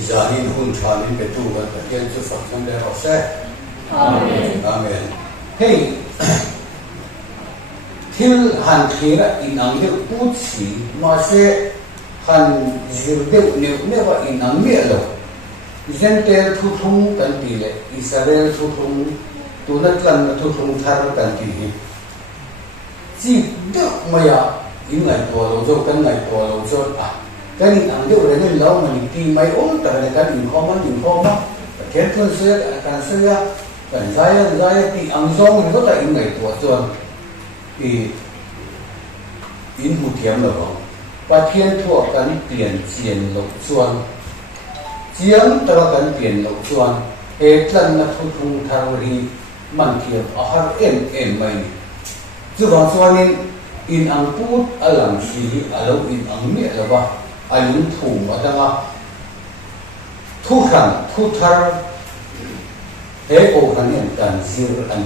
Zahin hun chanin betu kan pathian chu fakhan de rose. Amen. Amen. Hey. Thil han khira in ang de putsi ma se han zirde ne wa in ang me lo. Zentel thu thung kan ti le Israel thu thung tunat lan thu thung thar kan ti hi. Ji de maya in ngai to lo zo kan ngai to lo zo a cái hình ảnh điều đấy lâu mà mình tìm mấy ốm tại là cái hình khó mà cái thân xưa càng xưa càng dài thì ăn rong mình có thể in ngày tuổi xuân thì in hụt thiếm rồi và thiên thuộc cần tiền tiền lộc xuân chiếm ta cần tiền lộc xuân hết lần là thu thung thao đi mình thiệp ở hai em mày chứ còn xuân nên in ăn phút ở làm gì ở lâu in ăn miệng là ba ayun thu mà đang thu khăn thu thar he ô khăn hiện cần siêu anh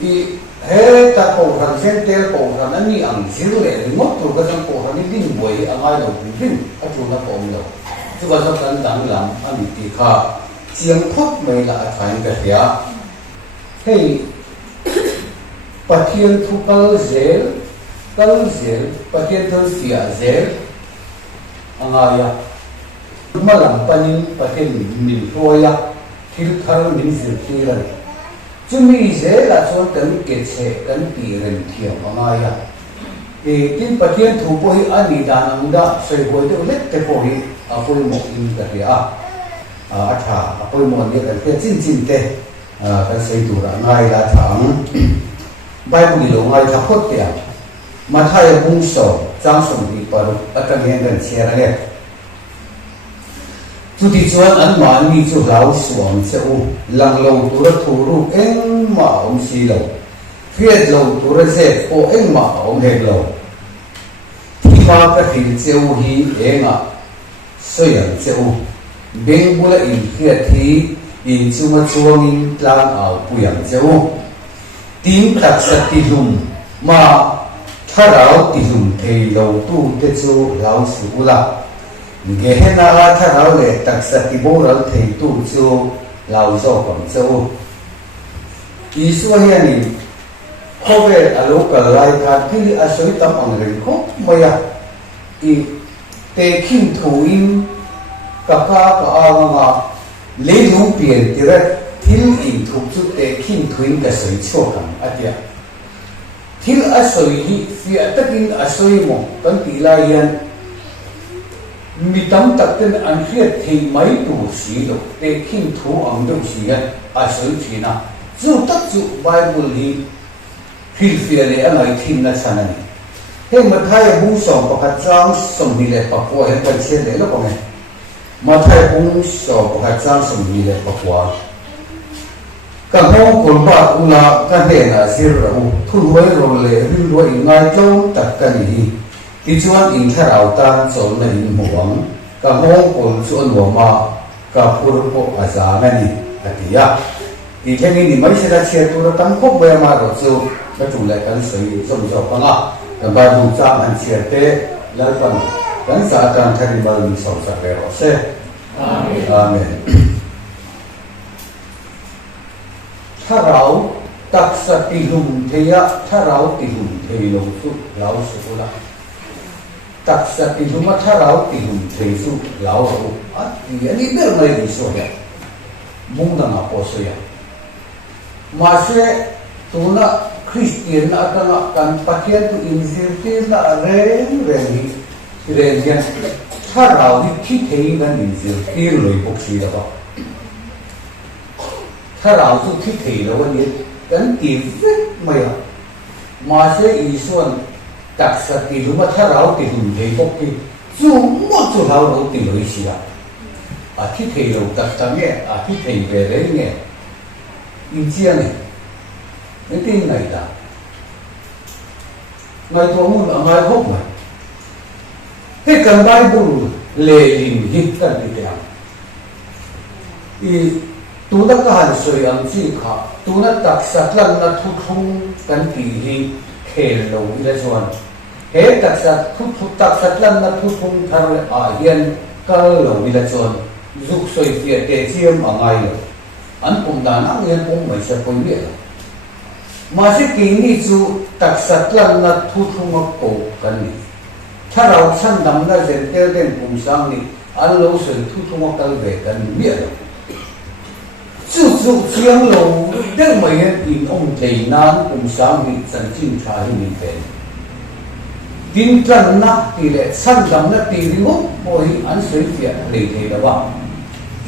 i he ta ô khăn sen tel ô khăn anh ni ang siêu lệ thì mất rồi cái thằng ô khăn đi đinh bồi ang ai đâu đinh ở chỗ nó ôm đâu chứ còn sao cần đáng làm anh thì kha chiang phúc mấy là thành cái gì à hey pathian thu kal zel pathian thu fia zel angaya malam panin patin min roya thil thar min zir thiran chumi ze la chon kan ke che kan ti ren thiam angaya e tin pathian thu poi ani danang da sei boi de let te poi apoi mo in ka ria a tha apoi mo ne kan te chin te kan sei tu ra ngai la thang bible lo ngai tha khot te ma thai bung so trang sum đi paru akan hen gan chia ra le tu ti chuan an ma ni chu lau suam cheu lang lo tu ra thu ru eng ma om si lo phiet lo tu ra ze po eng ma om he lo ti ma ka thil cheu hi enga soyang cheu beng bula in phiat thi in chuma chuangin tlang au puyang cheu tim tak sa ti lum ma tharau ti lum thei lo tu te chu lau su la ge he na la tharau le tak sa ti bo ral thei tu chu lau zo kom chu isu he ni khobe alo ka lai ka ti a soi tam ang ren ko maya i te khin thu in ka a nga le lu pian ti ra thil in thu chu te khin thu in ka soi cho kam atia thil asoi hi fi atakin asoi mo kan ti la yan mi tam tak ten an khiat thei mai tu si lo te khin thu ang do si yan asoi thina chu tak chu bible hi fil fi le angai thin na sanani he ma thai bu som pakhat chang som ni le pakwa he kan che le lo ko me ma thai bu so pakhat chang som ni le pakwa ka hong kol ba ula ka he na sir ro thu loi ro le ri loi ngai tlo tak ka ni ti chuan in tharau ta chol na in muang ka hong kol chuan wa ma ka phur po aza na ni atia ti theni ni mai se da che tu ra tam khop ba ma ro chu ka tu le kan sei som zo pa nga ka ba du chang an che te la pan kan sa tan thari ba ni so sa le ro se amen amen tharau tak sa ti lum theya tharau ti lum thei lo su lau su la tak sa ti lum tharau ti lum thei su lau ro a ti ani ber mai ni so ya mung na po so ya ma se tu na christian na kan pathian tu injil ti na ren hi ren yan tharau ti thei na injil ti loi pok si da ba tharau chu thi thei lo ni kan ti vek mai ma se i suan tak sa ti lu ma tharau ti hum thei bok ki chu mo chu lau lo ti loi sia a thi thei lo tak ta nge a thi thei ve le nge in chia ne ne ti ngai da ngai to mun a ngai hok mai he kan bible le lin hi kan ti ya i tu na ka han soi ang chi kha tu na tak sak lan na thu thung kan ti hi khel lo ila chuan he tak sak thu tak sak lan na thu thung thar a hian ก็เราวิลาจนยุคสวยเฟียเตเจียมอะไรอันผมด่านักเรียนผมไม่ใช่คนเดียวมาสิกินี่จูตักสัตลันนัดทุทุมาโกกันนี่ถ้าเราชั้นดำนั่นเจนเตอร์เด่นผมสั่งนี่อันเราสวยทุทุมากันเวกันเมียจู่ๆเสียงเราเดินมาเห็นอินองใจนั้นผมสั่งนี่สันจินชาให้มีเป็นดินจันนักทีเละชั้นดำนัดทีริวโอ้ยอันสวยเฟียเลยเทระว่า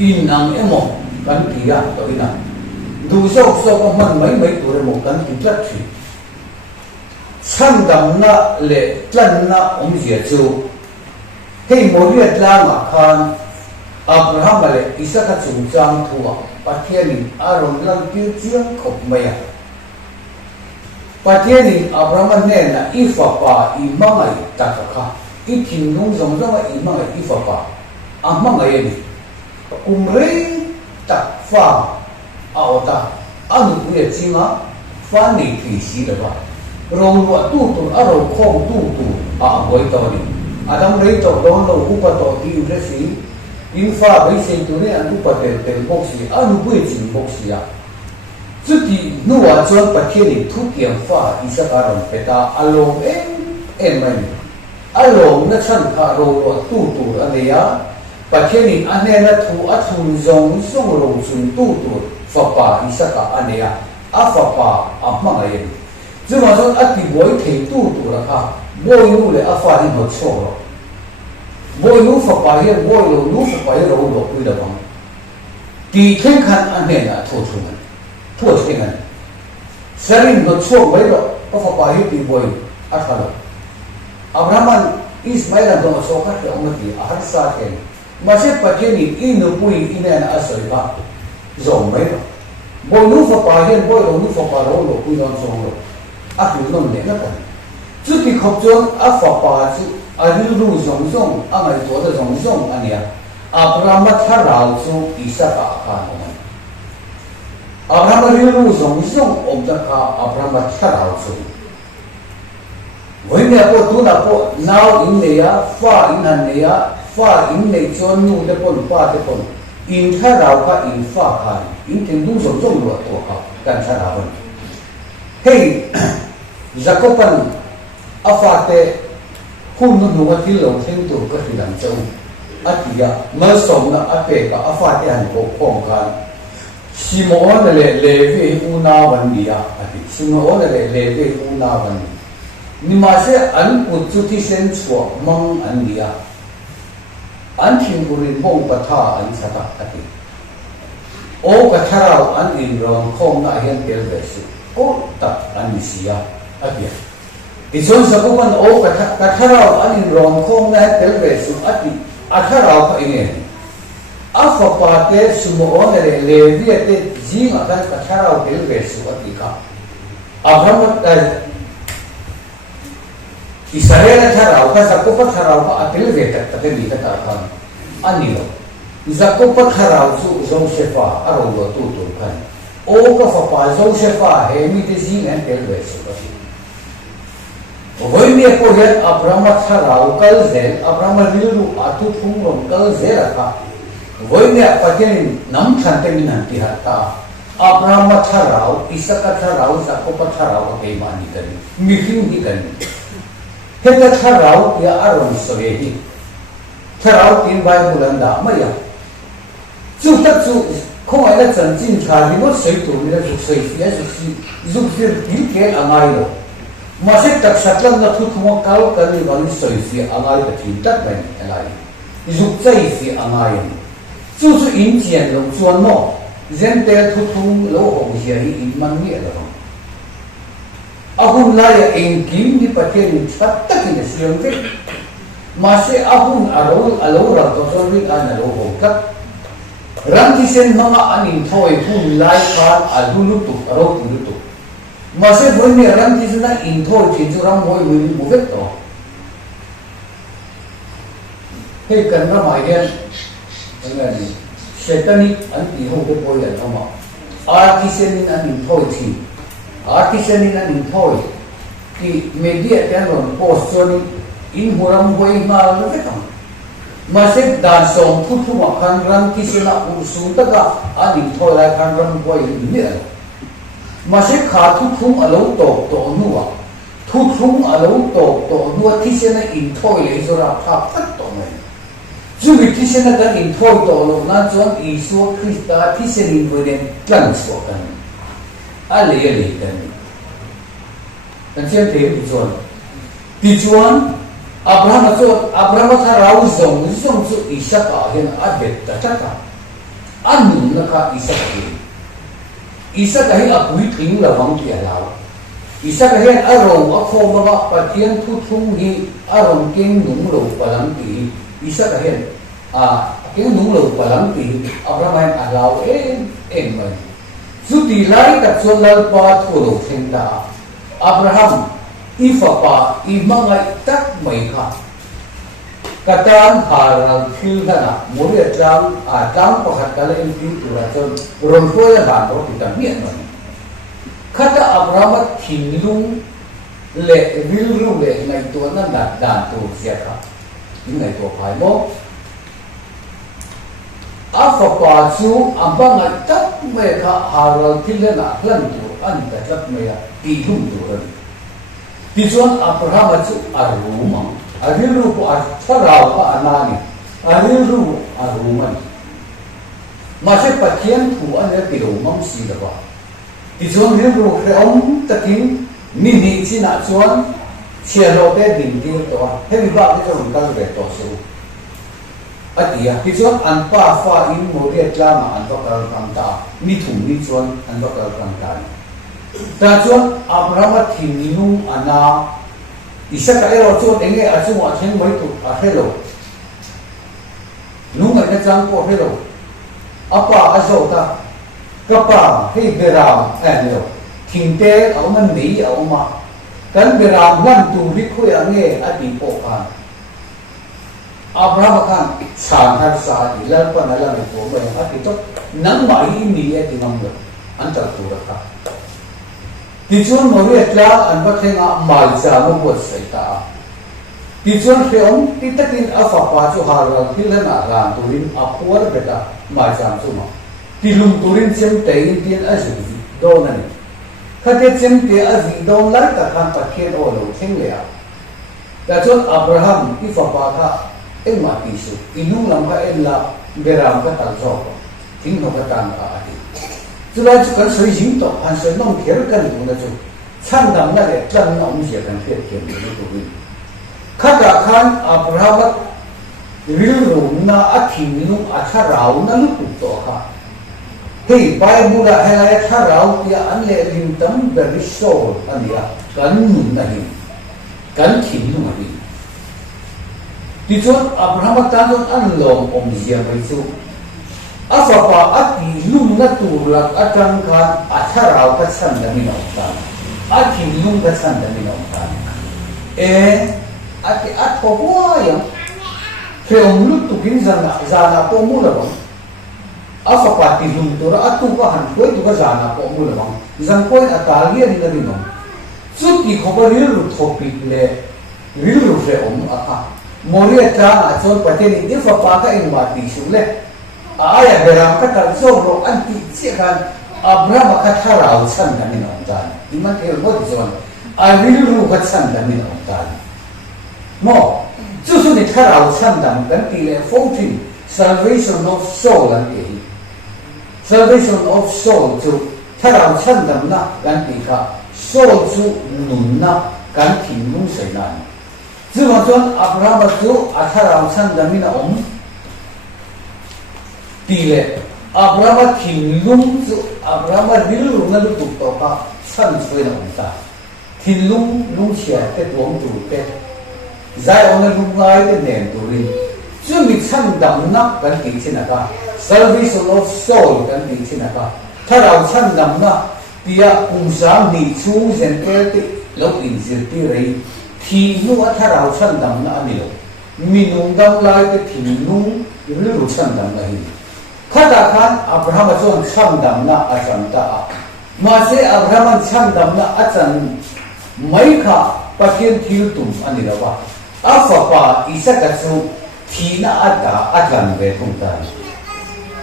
อินนางเอโมกันที่ยาตัวนั้นดูโซกก็มันไม่ตัวเรโมกันที่จัดสิชั้นดำนักเละจันนักเสียจู่ให้โมเรียดลางอาคารอับราฮัมเลยอิสระจุงจางทัวปัจเจนิอารมณ์ลังกิวเจียงขบไม่ยปัจเจนิอับราฮัมเนี่ยนะอีฟ้าป่าอีมังไอตักข้าอีทิ้งนุ่งสมจังอีมังไออีฟ้าป่าอ่ะมังไอนี่กุมเรตักฟ้าเอาตาอันนี้จริงอ่ะฟ้านี่ที่สีเลยว่าเราว่าตู้อารมณ์ของตู้ไว้ตัวนี้อาดัมเรย์ตัวโดนเราอุปตัวที่อยู่ที่สีอินฟ้าไม่ใช่ตัวนี้อันอุปเตลบ็อกซี่อันนี้ไม่จริงบ็อกซี่อ่ะจุดที่นัวจนปัจเจกทุกอย่างฟ้าอิสระอารมณ์เป็นตาอารมณ์มันอารมณ์นั่นฉันข้าเราว่าตู้อันนี้อ่ะปัจเจกอันนี้นั่นทูจงส่งเราจุนตู้ฟ้าป่าอิสระอันนี้อ่ะฟ้าป่ามังไงจึงว่าจนอัติบอยเทตู้ละค่ะบอยนู้เลยฟ้าที่มันโชว์บอยนู้ฟ้าป่าเห็นบอยนู้ฟ้าป่าเห็นเราคุยระวังที่แข่งขันอันนี้นะทั่วแข่งขันสรินมันโชว์ไว้แล้วฟ้าป่าเห็นที่บอยอัฐาลอับราฮัมอิสมาอิลต้องโชว์กันที่อุมตีอาหารสัตว์เองมาเสพปัจเจกอินุปุยอินเนนอาศัยบ้าจงไม่หรอกบอยนู้ฟ้าป่าเห็นบอยนู้ฟ้าป่าเราคุยกันจงเราอาคือน้องเนี่ยนะกันจุดที่ขบจนฟ้าป่าจุดอาริลูจงอันไหนตัวจะจงอันเนี้ยอับราฮัมท่าเราจูอิสระข้ามันอับราฮัมริลูจงอมตะข้าอับราฮัมท่าเราจูวันนี้พอตัวนั้นพอน้าอินเดียฟ้าอินนันเนียฟ้าอินเนจวนนู่นเด็กคนฟ้าเด็กคนอินท่าเราข้าอินฟ้าข้าอินถึงดูจงรัวตัวข้ากันท่าเราเฮ้ยจักรพันอาฟาเตคุณนุ่งที่หลงเส้นตัวก็ที่หลังเจ้าอาทิยาเมื่อสมนะอาเปกอาฟาเตหันโกคงกันซิโมอนเลวีอุนาวันนี้อาทิซิโมอนเลวีอุนาวันนี้นิมาเสอันอุจุที่เส้นชัวมังอันนี้อันทิ้งบุริมงปะท่าอันสักอาทิโอกระทาเราอันอินรองคงน่าเห็นเดลเวสุโอตัดอันนี้เสียอาทิที่ส่วนสักวันโอกระทาเราอันอินรองคงน่าเห็นเดลเวสุอาทิอาทาเราก็เองอาฟปาเตสุโมอนเลวีเตจิงอาการกระทาเราเดลเวสุอาทิกาอับราฮัมอิสราเอลท่าเราก็สักกุปท่าเราก็อัตเลเวตตะเกียบตะกันอันนี้เราสักกุปท่าเราสู่จงเชฟาอารมณ์ตัวกันโอ้ก็ฟ้าป่าจงเชฟาเฮมิเตจิงเอ็นเดลเวสุอาทิวันนี้พอเห็นอับราฮัมท่าเราคัลเซลอับราฮัมริลูอาตุฟุงลงคัลเซลค่ะวันนี้ปัจจัยน้ำขันเตมินันติหัตตาอับราฮัมท่าเราอิสระท่าเราสักกุปท่าเราก็เกมานิกันมิฟิมนิกันเห็นแต่ท่าเราอย่าอารมณ์สวยดีท่าเรากินใบบุรันดาไม่ยากจุดตัดจุดคงไอ้เรื่องจันจินชาลิมอสวยตัวนี้จุดสวยที่จุดที่ผิวแก่อ่างไง咯มาเสร็จตักสักลังนัทุกขโมยเขากันนี่วันสวยที่อ่างไงแต่ทิ้งตัดไปอะไรจุดใจที่อ่างไงจุดอินเดียนลงส่วนโน้เจนเตอร์ทุกขโมยโลกของเสียอินมันเนี่ยละอาหุ่นลายเองกิมนี่ประเทศนี้ชัดตะกี้เนี่ยเสียงเด็กมาเสียอาหุ่นอารมณ์เราตัวส่วนนี้อันนั้นเราบอกกับรันที่เส้นมาอันนี้ถอยหุ่นลายผ่านอาหุ่นลุตุอารมณ์ลุตุมาเสียวันนี้รันที่เส้นนั้นอินถอยที่จุดรำมวยมือมุเวกต่อให้กันรำมาเองยังไงนี่เศรษฐีอันที่เขาไปปล่อยแล้วมาอาร์ติเส้นนั้นอินถอยที่artisan ini nanti thoi di media kan lon post ni in huram hoi mal le kam มาเสกด่านส่งทุกทุกวันคันรันที่เสนาอุสุตกะอันนี้ทอยคันรันบ่อยเนี่ยมาเสกขาทุกทุ่งอารมณ์โตนัวทุกทุ่งอารมณ์โตนัวที่เสนาอินทอยเลยสุราภาพตัดตรงนี้จู่ที่เสนากันอินทอยโตลงนั้นจวนอิสุคริสต์ที่เสนินวันกลั่นสวกันอะไรกันนั่นเช่นเดียวกันที่จวนอับราฮัมถ้าเราส่งจุดอิสระเห็นอาเบตจักรอันนู้นนะคะอิสระเห็นอาคุยถึงระวังที่เราอิสระเห็นอารมณ์อโคมว่าปะเทียนทุกทุ่งที่อารมณ์เก่งหนุ่มหลูกพลังตีอิสระเห็นเก่งหนุ่มหลูกพลังตีอับราฮัมเราเองมันจุดที่ไล่กับส่วนเราปาทุลุเห็นตาอับราฮัมอีฟ้าป่าอีมังไงตักไม่ขาดกระตานหาเราคิวกันนะมวยจังประคัตกันเลยอินทิตัวจนรวมตัวอย่างบ้านเราติดกันเนี่ยมันข้าจะอับราฮัมทิ้งลุงเละวิลลุงเละในตัวนั้นด่านตัวเสียครับในตัวภายนอกอาฟ้าป่าจูอับบังไงตักไม่ขาดหาเราคิวกันนะเพื่อนตัวอันแต่ตักไม่ตีลุงตัวนั้นที่ส่วนอับราฮัมจูอารูมังอาริลูกถ้าเราก็อนานี่อาริลูอารูมันมาเช่นปัจเจียนถูอันนี้ติโรมังสีละว่าที่ส่วนริลูเรื่องตะกี้นี่สินะส่วนเชื่อเราแต่ดินที่ตัวเฮ้ยบ้าที่จะรู้กันเลยตัวสู้อันเดียที่ส่วนอันป้าฟ้าอินโมเดลลามาอันต้องการตั้งตามีถุงมีส่วนอันต้องการตั้งตาแต่ส่วนอับราฮัมทิ้งนุ่งอันนาอิสระเอลจวนเองอาจจะว่าเช่นไม่ถูกเฮโลนุ่งอะไรจังก็เฮโลอาป้าอาโจตากระป๋าให้เบรามเอเนโลทิ้งเตะเอามันหนีเอามากันเบรามวันตูริคุยอันนี้อดีตโปกันอับราฮัมกันสารทัศน์สาดีแล้วก็นั่นแหละในตัวมันอดีตนั่งมาอีนี่ที่นั่งเลยอันตรตัวรักที่ส่วนมวยกล้าอันว่าเท่งอ่ะมาจามุบดใส่ตาที่ส่วนเรื่องที่ตะกินอาฟ้าป่าจูฮาร์ที่เล่นอะไรตุรินอาพัวร์เบต้ามาจามสุมาที่ลุงตุรินเชื่อมเตยที่อันอาจุดโดนนั่นข้าเทียเชื่อมเตยอาจุดโดนแล้วแต่ขันตะเคียนโอโลเท่งเลยอ่ะแต่ส่วนอับราฮัมที่ฟ้าป่าท่าเอ็งมาติสุอินุ่งลำพังเอ็งละเบรามก็ตั้งจอบทิ้งเขาก็ตั้งอาทิจุดนั้นจุดกันสวยจริงต่อหันสวยน้องเขียนกันตรงนั้นจุดช่างดำนั่นแหละจังน้องเสียกันเพี้ยนเขียนอยู่ตรงนี้ข้าราชการอับราฮัมริลรุนนาอัฐินุ่งอัฐราวนั่นลูกตัวข้าเฮ้ยไปบุระให้อัฐราวที่อันเล่ลิมตั้มเบริโซอันนี้กันนุ่นนั่นกันทิ้งนุ่งอันนี้ที่สุดอับราฮัมตั้งต้นอันลงองค์เสียไปสู่อาฟ้าป่าอัฐิลุงนัตุรักอัจังการอัฐราวกัจฉันดามินองกันอัฐิลุงกัจฉันดามินองกันอัฐิอัฐพวายังเพื่อมลุตุกินจานาพอมูลบังอาฟ้าป่าที่ลุงตัวอัตุก็หันคุยตัวก็จานาพอมูลบังจังคุยอัตาเลียนนั่นดิน้องสุดที่เขาบอกริลุทอปิกเลยริลุเรื่องอ่ะโมเรียตราจนประเทศนี้ฟ้าป่าก็เองมาติสุเลยayah beram kata zoro anti sikan Abraham kata rau san kami nonton iman ilmu zon arilu kat san kami nonton mo justru ni kata rau san dan tile 14 salvation of soul nanti salvation of soul tu kata rau san dan na ganti ka soul tu nunna ganti nung senan zon Abraham tu kata rau san dan minaตีเลยอับราฮัมทิ้งลุงอับราฮัมริลลุงนั่นลูกตัวก็สั่นช่วยน้องตาทิ้งลุงเชียร์แต่ตัวมันดูแต่ใจเอาเงินลุงไล่แต่เนียนตัวนี้จึงมีสั่นดำนักกันติดชินะก็ salvation of soul กันติดชินะก็ถ้าเราสั่นดำนักที่จะอุ้มสามนิชูเซนเตอร์ที่เราอินสิร์ที่ไรที่นู้นถ้าเราสั่นดำนักอันนี้มีนุ่งดำไล่แต่ทิ้งลุงริลลุงสั่นดำนักข้าราชการอับราฮัมจงช่างดำนาอาจารย์ตามาเสอับราฮัมช่างดำนาอาจารย์ไม่ข้าปะเทียนทิวตุมอันนี้ละว่าอาฟ้าป่าอิสระกัจจุ ทีน่าอัตตาอัตลันเวทุงตา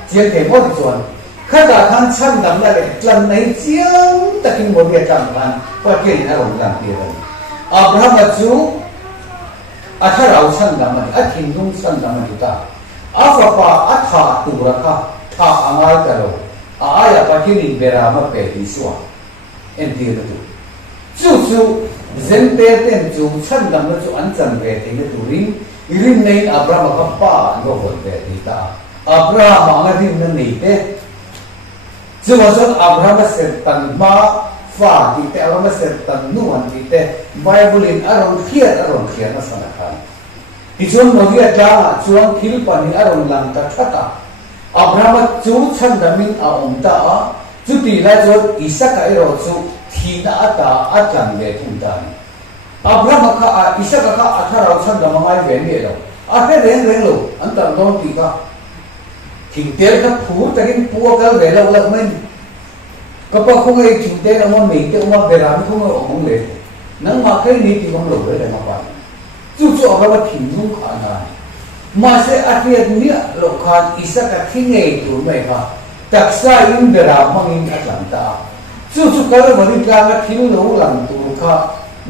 เจียงเทมอดส่วนข้าตาท่านชั้นดำนั่นเลยลันในเจียงตะกินบนเบียจังกันก็เกี่ยงอารมณ์ลันเตียนอับราฮัมจูอัฐเราชั้นดำมันอัฐหินดุงชั้นดำมันอยู่ตาอาฟปาอัฐาตุระค่ะท่าอ่างไอตะโลอายะปะกินิเบรามาเปดิสวะเอ็นตีระดูจู่เซนเตเตนจู่ชั้นดำนั่นจู่อันจันเวทีนั่นดูริมในอับราฮัมกับป้าโนบนเวทีตาอับราฮัมอันริมนั่นนี่เตจู่ว่าส่วนอับราฮัมเสร็จตันมาฟ้าที่เตอับราฮัมเสร็จตันนวลที่เตไบเบิลินอารมณ์เขียนนั่นสนักขันที่ส่วนโนเดียจ้าส่วนคิลปานิอารมณ์ลังตะทัตาอับราฮัมจู่ชั้นดำมินอาอมตาจู่ตีละส่วนอิสกาเอโรจู่ทีน่าอัตตาอัตลันเวทุงตาอับราฮัมข้าอิสกาข้าอัฐเราชั้นดำมาเวนี่เราอาเรื่องโลอันตรโดนตีก้าทิ้งเตี้ยกับผู้แต่กินปัวกันเวลาละไม่ก็เพราะคงไอ้ทิ้งเตี้ยมันไม่เตี้ยมันเบรามคงเอาองเลยนั่งมาแค่นี้ที่มันหลบเลยมาไปจู่ๆอับราฮัมทิ้งลุงขานามาเสียอาทิตย์นี้ลูกค้าอิสกาทิ้งไอ้ตัวไม่ค่ะตักษาอินเบรามมังอินอัตลันตาจู่ๆก็เลยวันนี้กลางทิ้งลุงหลังตัวลูกค้า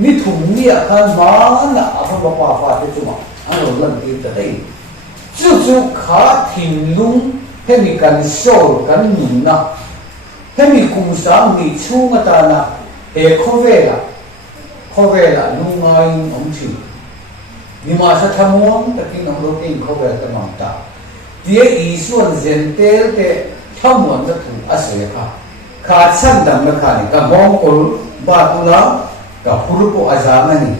นี่ถุงนี่อาการมันน่ะอาฟังป้าฟ้าเจ้ามาอันนั้นตีแต่ได้จู่ๆขาทิ้งลุงให้มีการโซ่กันหนุนนะให้มีกุมสามีชูมาตานะข้อเวลานุ่งไงอมชินี่มาสักทั้งวันตะกี้น้องรถเองข้อเวลาจะมาตาเดี๋ยวอีส่วนเซนเตลเตทั้งวันจะถูกอาศัยค่ะขาดสั้นดำนะคะนี่กับมองคนบาตุลากับผู้รู้อาจารย์นี่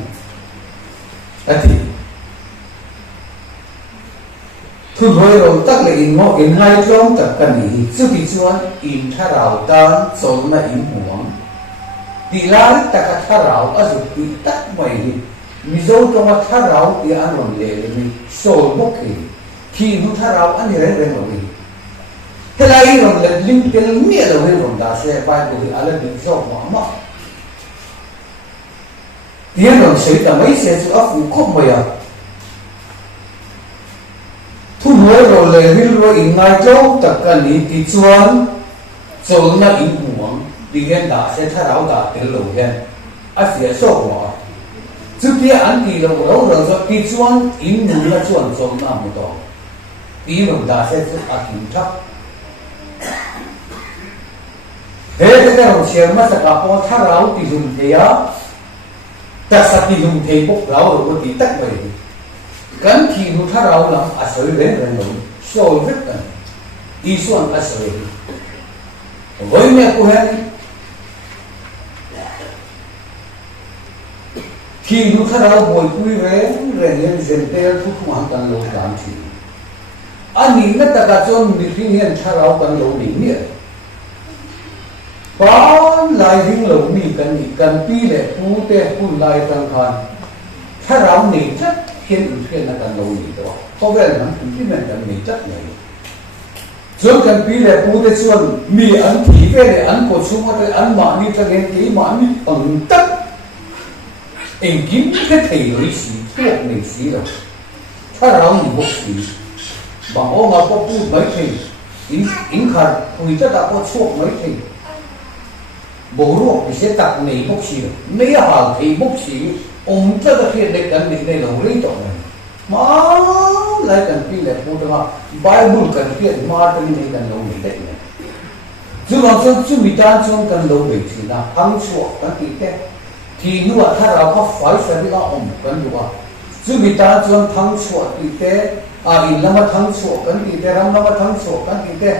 อาทิทุกวันเราตั้งเลยอินโมอินไฮตรงตักกันนี่สุดที่ส่วนอินท่าเราตั้งโซนมาอินห่วงตีลาตักท่าเราอาสุดที่ตักไม่มิโซตรงท่าเราที่อันวันเล่มีโซนบุกที่นู้ท่าเราอันนี้เรื่องอะไรเท่าไรเราเล่นลิงเป็นเมียเราเรื่องดาเซ่ไปบุรีอะไรดิโซมามาเดี๋ยวเราใช้แต่ไม่เสียสุดฟุ้งคบไม่อะทุกวันเราเลยวิลว่าอินไงเจ้าตักกันนี่ที่ส่วนโซนน่ะอินห่วงที่เห็นด่าเสียถ้าเราด่าเดี๋ยวเราเห็นอาเสียโซ่หัวจุดที่อันที่เราจะที่ส่วนอินหนึ่งละส่วนโซนน่ะไม่ต้องที่เราด่าเสียสุดอาทิตย์ทับเฮ้ยแต่เราเชื่อมาสักกับพอถ้าเราที่สุดเดียแต่สักที่สุดเดียพวกเราที่ตักไปกันที่นู้ท่าเราลำอาศัยเรื่องนู้โซ่เรื่องกันอีส่วนอาศัยวันนี้กูเห็นที่นู้ท่าเราบ่อยคุยเรื่องเซนเตอร์ทุกวันกันลงการที่อันนี้นั่นแต่ก็จนมีที่เห็นท่าเรากันลงนี่เนี่ยบ้านลายหิ้งลงนี่กันปีเลยผู้เตะผู้ลายต่างกันถ้าเราหนีชัดเห็นอุ่นเห็นนั่นกันเราหนีตัวเพราะว่ามันเป็นที่มันกันหนีชัดเลยส่วนกันปีเลยผู้เตะส่วนมีอันที่เป็นอันโคชุ่มว่าอันหมานี่จะเห็นที่หมานี่อันตัดเองกินแค่เที่ยวสีพวกหนีสีเราถ้าเราหนีพวกสีบางองค์เราก็พูดไม่ถึงอินขาดคุยจะตะโกนช่วงไม่ถึงบุรุษที่ตัดหนีพวกสีไม่หาที่พวกสีองค์จะเขียนเด็กกันในเราเรื่องต่อไปมาหลายกันพี่เลยพูดว่าไบเบิลกันเขียนมาตรงนี้กันเราไม่ได้เนี่ยจุดเราจะมีการชมกันเราไม่ถึงนะทั้งชั่วกันที่แต่ที่นู้นถ้าเราเขาไฟเสร็จแล้วองค์กันดูว่าจุดมีการชมทั้งชั่วที่แต่อินละมาทั้งชั่วกันที่แต่รำละมาทั้งชั่วกันที่แต่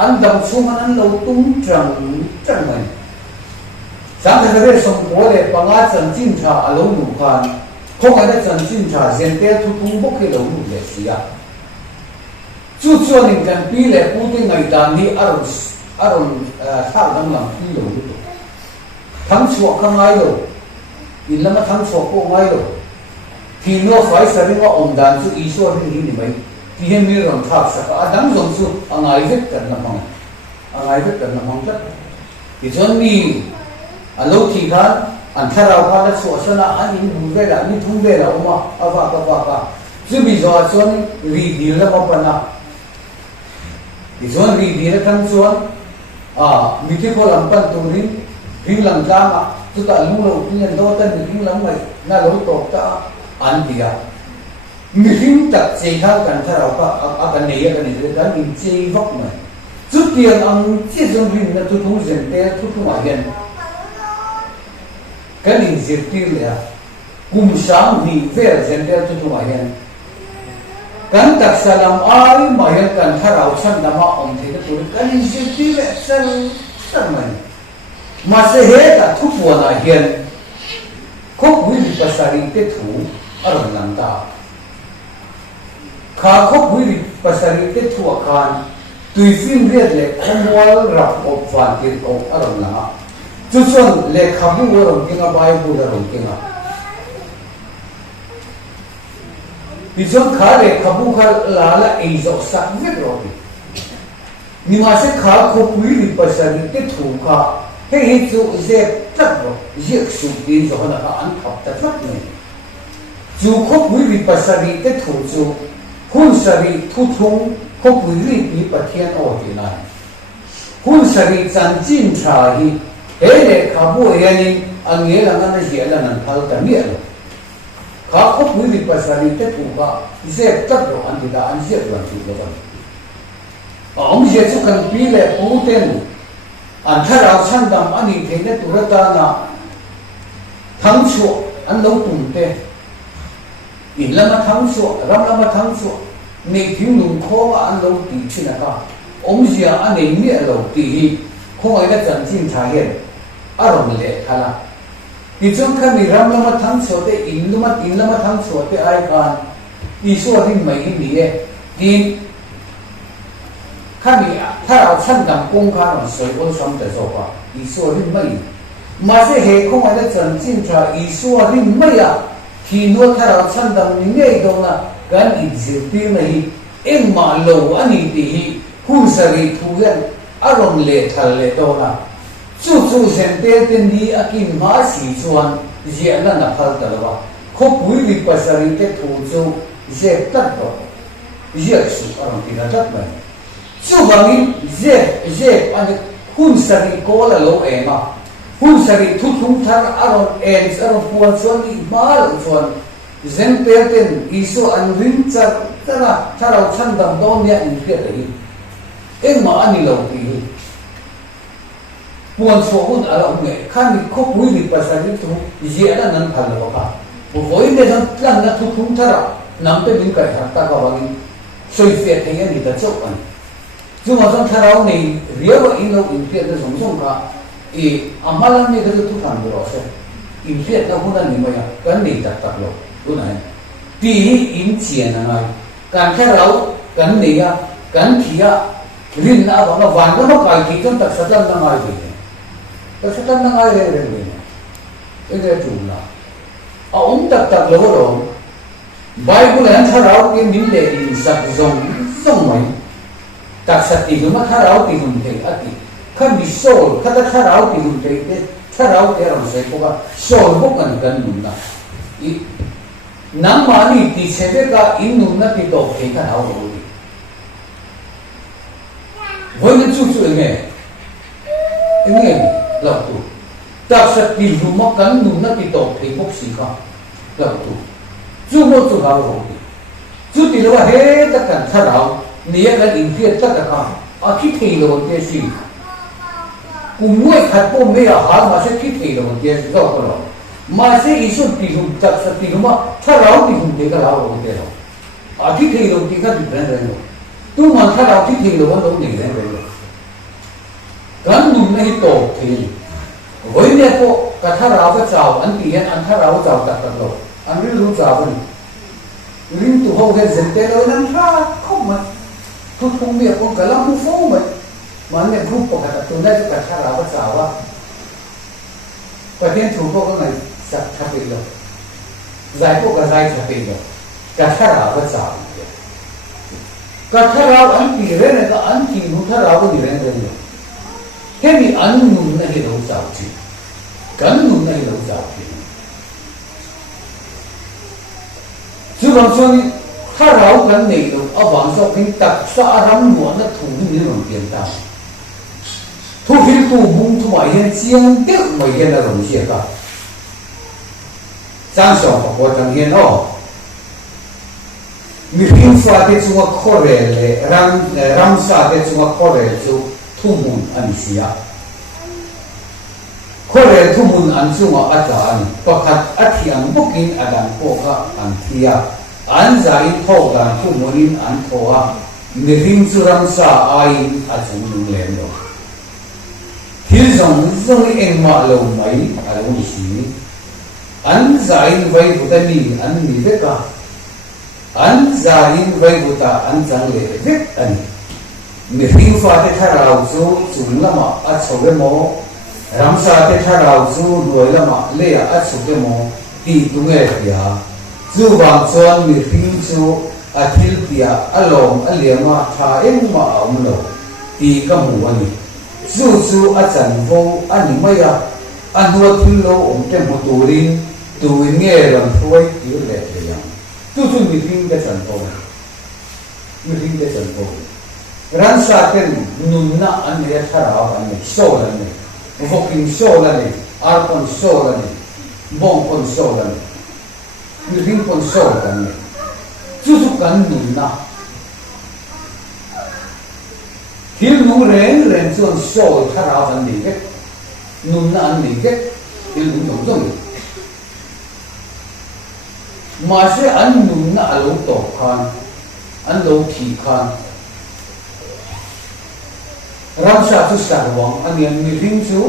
อันดับชั่วมันเราตุ้งจังเลยสังเกตได้สมบูรณ์ปังอาจันจินชาอารมณ์หนุกัน không ai đã chân chính trả diện tế thu tung bốc cái đầu nụ lệ xí à chú cho nên cần pi lệ bút cái ngày đàn đi aron sao đang làm pi đầu nụ thắng chuộc không ai đâu in lắm thắng chuộc không ai đâu thì nó phải xử lý nó ổn đàn chú ý số cái gì vậy thì hiện nay rằng tháp sạc đắng giống chú anh ai biết cần làm không anh ai biết cần làm không chắc thì cho nên lâu thì anhถ้าเราพาได้สวดสนะอันนี้ดูได้ละนี่ทุ่งได้ละออกมาอาว่า จะมีส่วนรีดีแล้วก็ปนะส่วนรีดีแล้วทั้งส่วนมีที่เขาลำปั้นตรงนี้พิงหลังจ้างจุดอันนู้นเราพิงยันโดตันพิงหลังไม่น่าเราตกตาอันเดียมีพิงตัดเสียข้าวกันถ้าเราก็อากันเนียกันนี่เลยกันอินเจียกมันจุดเดียวอันเจ้าส่วนพิงนั้นทุกทุ่งเส้นเตี้ยทุกทุ่งอะไรกันอินเสียที่เลยกุมช้างนี่เวรเส้นเตี้ยทุกทุ่งอะไรกันตักสลัมไอ้มาเห็นกันถ้าเราฉันดำมาอมเทก็ตัวกันอินเสียที่เลยสั่งมันมาเสียแต่ทุกวันอาเห็นคบวิริปัสสาริเตถูอารมณ์นันตาข้าคบวิริปัสสาริเตถูอาการตุยฟิมเรียดเล็กขโมยรับอบฟันติดอกอารมณ์นังจุดส่วนเล็กขบุวรมกิงอาใบบุดรมกิงอาที่ส่วนข้าเล็กขบุข้าลาละเอโซสักเวทโรบินี่มาเสียข้าคบวิริปัสสาริเตถูข้าเฮ้ยจู่เจ็บจัดบ่เจ็บสุดดีจนน่ะอันขับจัดเลยจู่คบวิริปัสสาริเตถูจู่หุ่นสรีทุกทุ่งคบวิริปีปะเทียนออกที่ไหนหุ่นสรีจันจินชาฮีเฮ้เด็กขับบุเอ็นี่อันเงี้ยละงั้นเสียละนั่นพัลกันเนี่ยเลยข้าคบวิริปัสสาริเตถูกว่าเจ็บจัดบ่อันที่ได้อันเจ็บวันที่ละวันเจ็บสุขันปีเลยปูเต็นอันถ้าเราชั่งดำอันนี้เห็นได้ตัวตาหน้าทั้งชั่วอันเราตุ่มเตะอินละมาทั้งชั่วรำละมาทั้งชั่วในผิวหนุ่มโค้งอันเราตีชินะครับเสียอันนี้เนี่ยเราตีโค้งไอ้ก็จันทินชาเห็นอารมณ์เละขนาดที่จงขันนี่รำละมาทั้งชั่วเตะอินละมาทั้งชั่วเตะไอ้การอีส่วนที่ไม่เห็นนี่ที่ข้ามีถ้าเราชั่งดำ公开了水果上的说话อีส่วนที่ไม่มาเสียเหตุของอะไรจันจินชาอีส่วนที่ไม่อะที่นู้นถ้าเราชั่งดำนี่ไงตรงนั้นการอิจฉาที่ไม่เอ็งมาโลอันนี้ที่หุ่นสรีทุเรศอารมณ์เละทะเลตรงนั้นจู่ๆเส้นเตี้ยเต็นดีอากินมาสีส่วนเจ้านั่นนับพัลตลอดคบวิริปัสสาริเตถูจู่เจ้าตัดบ่เจ้าสุอารมณ์ที่นั่นตัดบ่จู่บางทีเจ็บอันนี้หุ่นสรีโกละโลเอมาหุ่นสรีทุกทุ่งทางอารมณ์เอ็นอารมณ์ปวดส่วนอีมาลส่วนเซนเปอร์เทนอีโซอันริมจัดแต่ละถ้าเราชั่งดำโดนเนี่ยอินเดียเลยเอ็งมาอันนี้เราตีปวดส่วนหุ่นอารมณ์เนี่ยข้ามีคบวิริปัสสาริทุกเจ้านั้นพันแล้วก็โอ้ยเนี่ยนั่นนั่นทุกทุ่งทางน้ำเป็นยิ่งไกลหักตาก็ว่างี้ช่วยเสียที่นี่จะจบกันจู่มาสังขารเราเนี่ยเรียกว่าอินเราอินเดียจะสงค่ะอามาลันเนี่ยก็จะทุกทางดูเราเสียอินเดียเราคนนั้นนี่ไม่ยากกันนี่ตัดเราดูไหนที่อินเชียนอะไรการแค่เรากันเนี่ยกันที่รินอะไรบางวันก็มาไกลที่จนตัดสัตว์นั่งไงไปเนี่ยตัดสัตว์นั่งไงเรื่องเนี่ยเรื่องจุ่มละตัดเราเราไบเบิลนั้นถ้าเราเรียนนิเลยอินสักส่งไหมตักสติก็มาถ้าเราตีหุ่นเตะอติข้ามีโซ่ถ้าเราตีหุ่นเตะถ้าเราเตะเราใส่พวกโซ่พวกกันนุ่นนะน้ำมันนี่ตีเสด็จก็อินนุ่นนะที่โตเพียงกันเอาเลยวันนี้จู่ๆเนี่ยเราตัวตักสติรู้มากันนุ่นนะที่โตเพียงพวกสิ่งกันเราตัวจู่ๆเราเลยจู่ที่เราเฮ้ตะกันถ้าเราเนี่ยกันอินเดียตัดกันอาคิดเที่ยวเที่ยวสิกูไม่ขัดปุ่มไม่อาหารมาเสียคิดเที่ยวเที่ยวก็ก็เรามาเสียอิสุติหุ่นจักสติหุ่นมาถ้าเราติหุ่นเด็กเราเที่ยวอาคิดเที่ยวที่กันดิบเร่งเร่งตู้มันถ้าเราคิดเที่ยวมันต้องดิบเร่งเร่งกันนุ่มไม่โตเที่ยววันนี้พวกถ้าเราก็เจ้าอันที่อันถ้าเราเจ้าตัดกันเราอันนี้รู้เจ้ามันลิ้นตัวเขาเห็นเส้นเตี้ยเรานั่งท่าเข้ามาทุกคนเนี่ยคนกำลังมุ่งฟุ้งไปมันเนี่ยรูปปกติตัวได้จากชาลาภาษาว่าประเทศถูกพวกก็ไม่สักทับไปเลยใจพวกก็ใจทับไปเลยกับชาลาภาษากับชาลาอันที่เรื่องเนี่ยก็อันที่นู้นชาลาก็ดีเรื่องเลยแค่มีอันนู้นเนี่ยเราจะเอาจริงกันนู้นเนี่ยเราจะเอาจริงจู่บางส่วนค ถ้าเรากันในเราเอาหวังจะเป็นตักสะรำหัวนั่นถูกนี่เราเปลี่ยนตามทุกที่ตัวบุ้งทุกวันเห็นเสียงเด็กไม่เห็นเราเสียกันจังสองพอจังเห็นอ๋อมีพิมพ์ฟ้าที่จังหวะโคเรลรำซาที่จังหวะโคเรลจูทุ่มมุนอันเสียโคเรลทุ่มมุนอันจังหวะอาจารย์ประคัดอาทิอันบุกินอาดันโปกะอันเทียอันใจพ่อกันทุ่มมุนอันโคอะมีพิมพ์จูรำซาอาอินอาจารย์นุ่งเล่นด้วยที่จงเอ็งมาลงไหมอะไรนี่สิอันใจไว้บุตรนี่อันนี้เด็กอะอันใจไว้บุตรอันจังเลยเด็กอันมีพิมพ์ฟ้าที่ถ้าเราจูนละมาอัดสวยโมรำซาที่ถ้าเราจูรวยละมาเลี้ยอัดสวยโมตีตุงเอียจูบางส่วนมีพิมพ์จูอาทิตย์เดียอารมณ์อเลี้ยมาท่าเอ็งมาเอาโลตีก็หัวนี่จู่อาจารย์โวอันนี้ไม่อะอันหัวทิ้งโลองเต็มหัวตูรินเงี้ยลำถ้วยที่เล็กเลยยังจู่มีทิ้งได้จันโวมีทิ้งได้จันโวรันซาเป็นนุ่นน่ะอันนี้ถ้าเราอันนี้โซ่ละนี่พวกกินโซ่ละนี่อาร์คนโซ่ละนี่บงคนโซ่ละนี่มีทิ้งคนโซ่ละนี่จู่กันนุ่นน่ะที่นู้เร่งส่วนโซ่ถ้าเราอันนี้ก็นุ่นน่ะอันนี้ก็ที่นู้ตรงมาเสียอันนุ่นน่ะอันลูกตกขันอันลูกขี่ขันรำชาตุสารวังอันนี้มีริงจู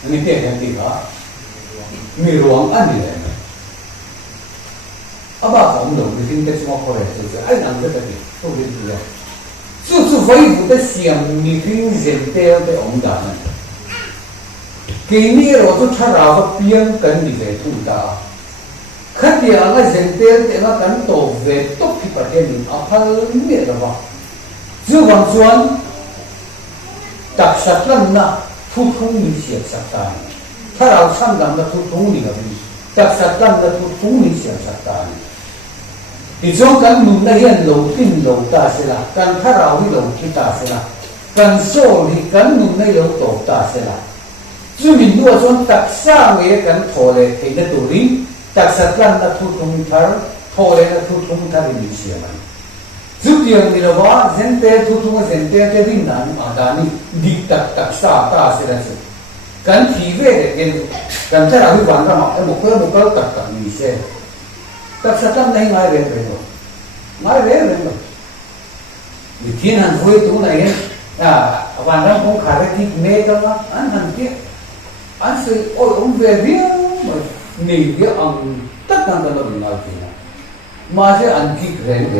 อันนี้เท่กันดีค่ะมีรวงอันนี้เลยอาบ้าของเรามีริงแต่สมองเขาเลยจะไอ้นั่นก็ได้都没必要。就是恢复的想你平时都要的红蛋，给你了就查到个边跟你在土大，看见那人的那跟多在都批发点你啊，他灭了吧？就往转，打杀人呐，普通你写杀单，他老上当的普通你个比，打杀人的普通你写杀单。ที่ช่วงกันนุ่นได้เห็นโลติ้งโลตาเสละกันถ้าเราที่โลที่ตาเสละกันโซ่ที่กันนุ่นได้โลโตตาเสละจู่มินดูว่าช่วงตักสร้างเองกันโทเลที่จะตัวนี้ตักสักกันนักทุกทุกทาร์โทเลนักทุกทุกทาร์มีเสียมันจู่ที่ยังมีเราว่าเซนเตทุกทุกเซนเตจะดิ้นนั้นอาดานี่ดิกตักสร้างตาเสละสิกันที่เวรกันถ้าเราที่วันเราไอ้มุกเกอร์ตักมีเสียตักสักกันได้ง่ายเลยง่ายเลยวิธีนั้นคุยตัวไหนวันเราคงขาดที่เมฆกันว่าอันนั้นที่อันสิโอ้ยเวียนี่เวียอันตักกันเราเป็นอะไรนะมาเสียอันที่เร่งตั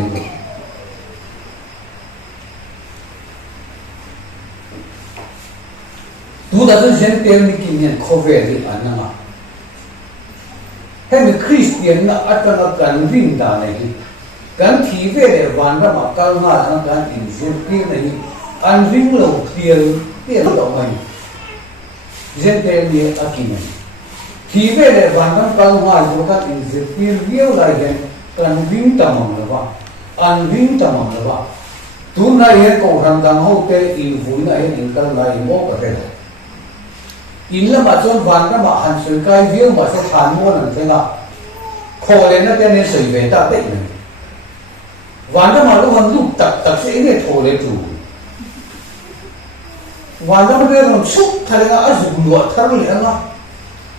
วนั้นเซนเตอร์นี่กินเนี่ยโคเวรีอันนั้นให้มีคริสเตียนนะอัตราการวิ่งได้เลยการที่เวรวันละมาการงานการอินสุกี้นี่อันวิ่งเราเที่ยวเราไม่เจนเตนี่อากินที่เวรวันละการงานการอินสุกี้เลี้ยวได้เห็นการวิ่งตามมันละว่าอันวิ่งตามมันละว่าทุนนั้นเห็นของทางดังเขาเตอินฝุ่นนั้นเห็นกันไหลโม่กันเลยอินละมาจนวันละมาหันสุกายเยี่ยมมาสถานโม่นั่นใช่ไหมโคเลนนั่นเนี่ยสวยเวต้าเด็กเลยวันละมาลูกมันลูกตักเสียเนี่ยโทเลจูวันละมาเรื่องชุกทะเลนะอาจุกลัวทะเลนะ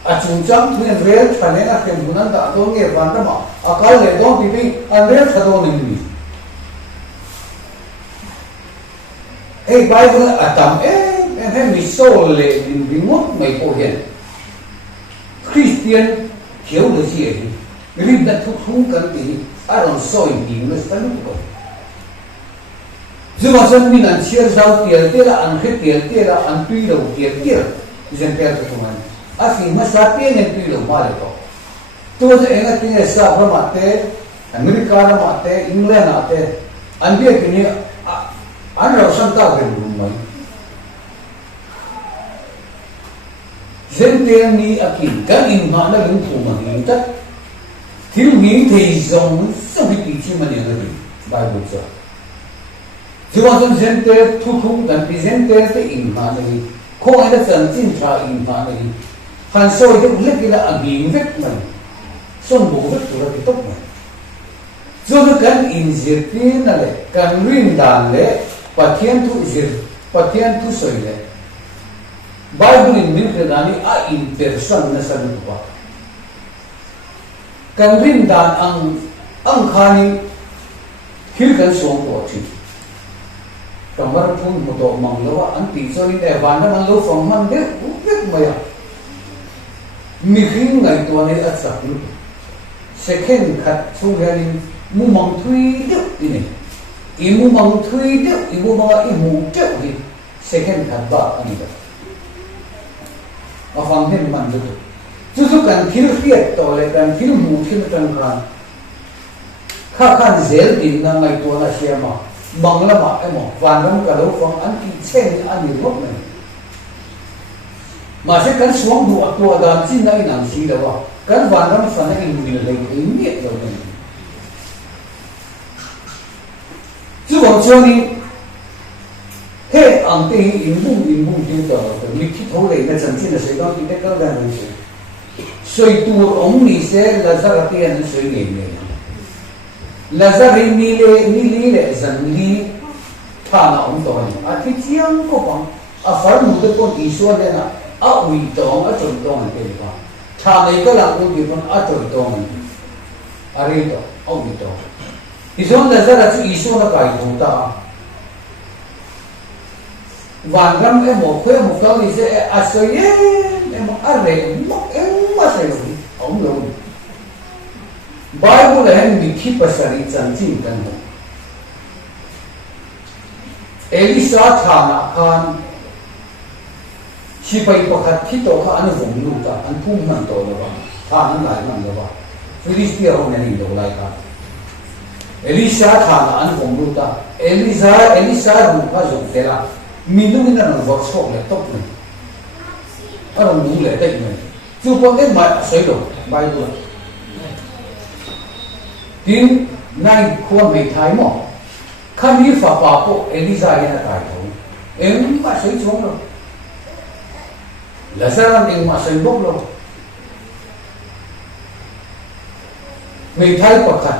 อาจุจังเนี่ยเรียนทะเลนะเข็มบุนันตะตัวเนี่ยวันละมาอาการเลยต้องปีปีอันเรียนทะเลนี่มีไอ้ใบมันอาตามให้มีโซ่เลยมีมดไม่พอเห็นคริสเตียนเขียวหรือเสียรีบนัดทุกกันตีอารมณ์โซ่ยิงเลยสนุกกว่าจู่ว่าฉันมีนันเชื่อเราเตียร์เตียร์อันเขียเตียร์อันปีเราเตียร์ฉันเตียร์ตัวมันอาศัยมาสัตย์เนี่ยปีเรามาเลยตัวจะเองก็ที่เนี่ยสหรัฐมาเตะอเมริกามาเตะอังกฤษมาเตะอันเดียที่เนี่ยอันเราสังกัดเป็นรุ่นใหม่เส้นเตียงนี้อากินกันอินมาแล้วลุงถูกมันอินตัด thiếu nghĩ thì giống sao bị bị chi mà nhiều người Bible cho chứ mà trong dân tế thu thu tận bị dân tế cái in mà này không ai đã dần tin trả in mà này hàng soi cái cũng là ảnh vết mình xong bộ vết của cái tóc mình cho nó cần in diệt tin là cần riêng đàn lệ và thiên thu diệt và thiên thu soi lệ Bible in mình cái này in person na san ko cần riêng đàn ang khani hiểu cần sống của chị kamar pun một độ mong lâu anh tỷ cho nên để ván đang lâu phòng man biết cũng biết mày à mi khi ngày tuần này ở sập luôn second khát xuống ra đi mu mong thui được đi này imu mong thui được imu mong imu được đi second khát ba anh đó mà phòng hết man được chú chú cần thiếu phiệt tổ lại cần thiếu mù thiếu trăng khăn khá khăn dễ đi năm ngày tuần là xem mà bằng là mà em một vài năm cả đấu phong ăn kinh sen ăn nhiều lắm này mà sẽ cắn xuống đùa tua đàn chi này làm gì đâu cắn vài năm phần này mình lấy ý nghĩa rồi này chứ còn chưa đi hết ăn tiền in bung tiêu tờ mình khi thấu lấy là chẳng chỉ là sấy đó thì cái đó là gì sấy tua ông đi sẽ là ra cái tiền sấy nghề này Lazar ni le zan li thana om to ni a thi chiang ko pang a far mu de kon iswa le na a ui to a chon to ni ke ba tha nei ka la ko ki kon a chon to ni a ri to a ui to izon lazar a chu iswa na kai to ta van ram e mo khwe mo ka ni se a so ye e mo a re mo e ma se lo ni om lo Bible là hình bị khi pasari chân chính cần hộ. Elisa thana khan si pai pakhat khi to kha an vong lu ta an phum man to lo ba tha an lai man lo ba Philistia ho ne lo lai ka Elisa thana an vong lu ta Elisa ru ka jong te la min lu na no vok sok le tok ne aron lu le dai ne chu ko ne ma sai lo Bible tin nay khuôn về thái mỏ khăn đi phá phá bộ Elisa là tài thống em mà xây xuống rồi là sao em mà xây bốc rồi về thái bậc khăn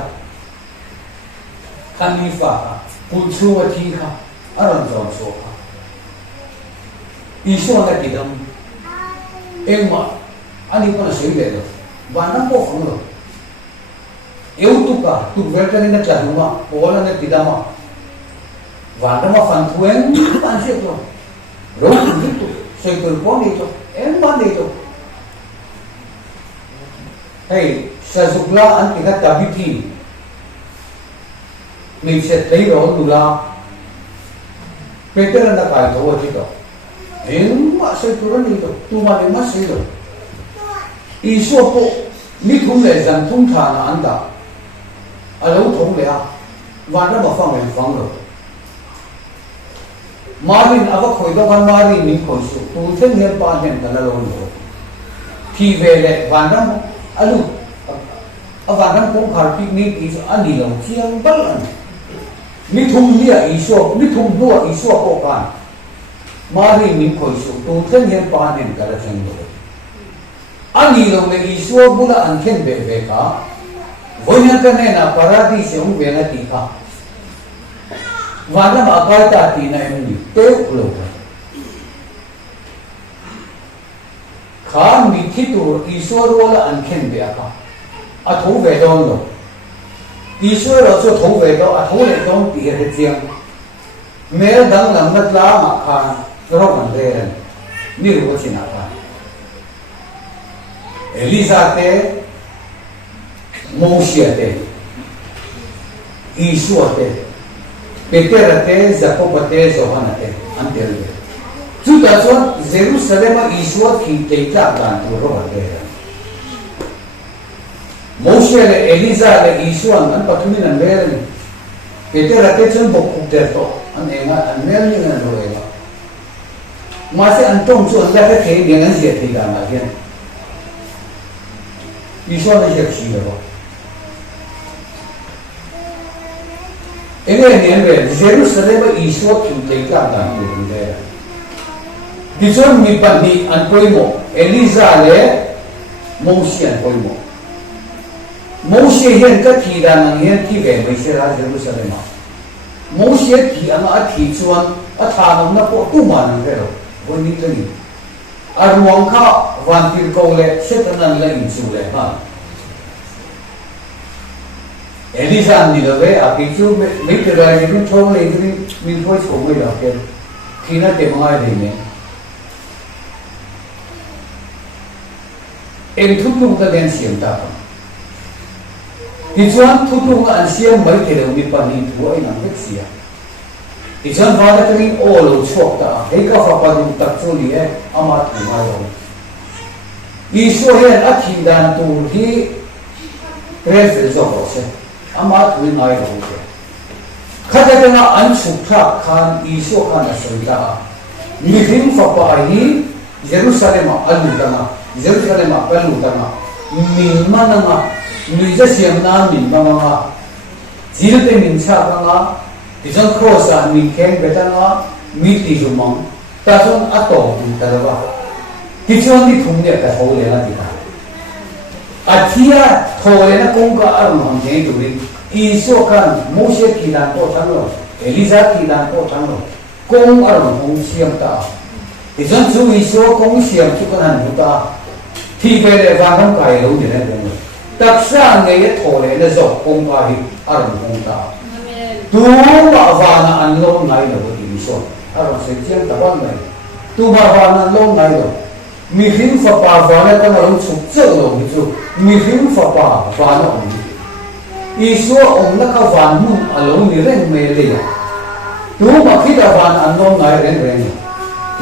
khăn đi phá bùn chua thi khá ở lần giòn số khá ý số là gì đâu em mà anh đi con xây về rồi và nó bộ phẳng rồi eu tuka tu verta ni na chanuma ola na tidama vanda ma fan thuen pan se to ro tu sei to ko ni to em ma ni to hey sajukla an ti ka tabithi ni se thấy ro dula peter na kai to chi to em ma sei to ni to tu ma ni ma sei to iso po ni thum le zan thum tha na anda alo thong le a van ra ma phang le phang rồi marin ava khoi do van marin min khoi su tu then he pa hen kala lo lo thi về le van ra alu a van ra ko khar pi ni ki ani lo chiang bal an ni thum lia iso ni thum do iso ko kan marin min khoi su tu then he pa hen kala chang lo ani lo le iso bula an khen be be ka với những cái này là paradise ông về là gì cả và nó bảo coi ta thì này mình tiêu luôn khá mình khi tu Israel là anh khen về cả à thấu về đâu rồi Israel là cho thấu về đâu à thấu về đâu thì cái chuyện mẹ đang làm mất lá mà khá rồi vấn đề này như là cái gì nào cả Elisa te Moshe te, Yeshua te, Peter te, Jacob te, Johanna te, antel te. Chúng ta cho Jerusalem Yeshua khi te ta gan tu ro te. Moshe le Elisa le Yeshua an pathumin an mer ni. Peter te chon bok ku te to, an enga an mer ni an ro enga. Ma se an tong chu an la te the ngan je te ga ma hian. Yeshua le je chi lo. 因为年月耶路撒冷以说听得干干不的，你说你把你按规模，以利沙嘞，摩西按规模，摩西现个提单能现提给没些啦耶路撒冷嘛，摩西提按啊提出按啊他们那个都蛮能个咯，我你这里，啊王卡万提高嘞，现在能来引出嘞哈。Elisa ni lo ve api chu me te ra ni thong le ni min phoi chho me la ke khina te ma de ne em thu lu ta den siam ta ti chuan thu lu an siam mai te lo ni pa ni thu ai na hek sia ti chuan va da ni o lo chok ta he ka fa pa du tak chu li e ama thu ma lo Isu hian a thi dan tu hi re fe zo ho se ama thui ngai lo ke khata nga an chu thak khan isu khan a soita ni him fa pa hi jerusalem alu danga jerusalem alu danga min mananga ni ja siam na min mananga jil te min cha nga ti jong cross a min keng betanga mi ti jumang ta jong a to du ta ba ti jong ni thum ne ka ho le na ti Atia thole kung ka aron hang du ri iso kan Moses kilan to thanglo Elisa kilan to thanglo kung aron hong siam ta isan chu iso kung siam chu kan han ta thi pe le va hang kai lo ni le dong tak sa nge thole na zo kung ka hi aron hong ta tu ma va na an lo ngai lo ti iso aron se chiam ta ban mai tu ma va na lo ngai lo mi him fa pa va na kan aron chu cheu lo ni chu mi him fa pa va na on isu om na ka van mun alo ni ren me le tu ma khi da van an no ngai ren ren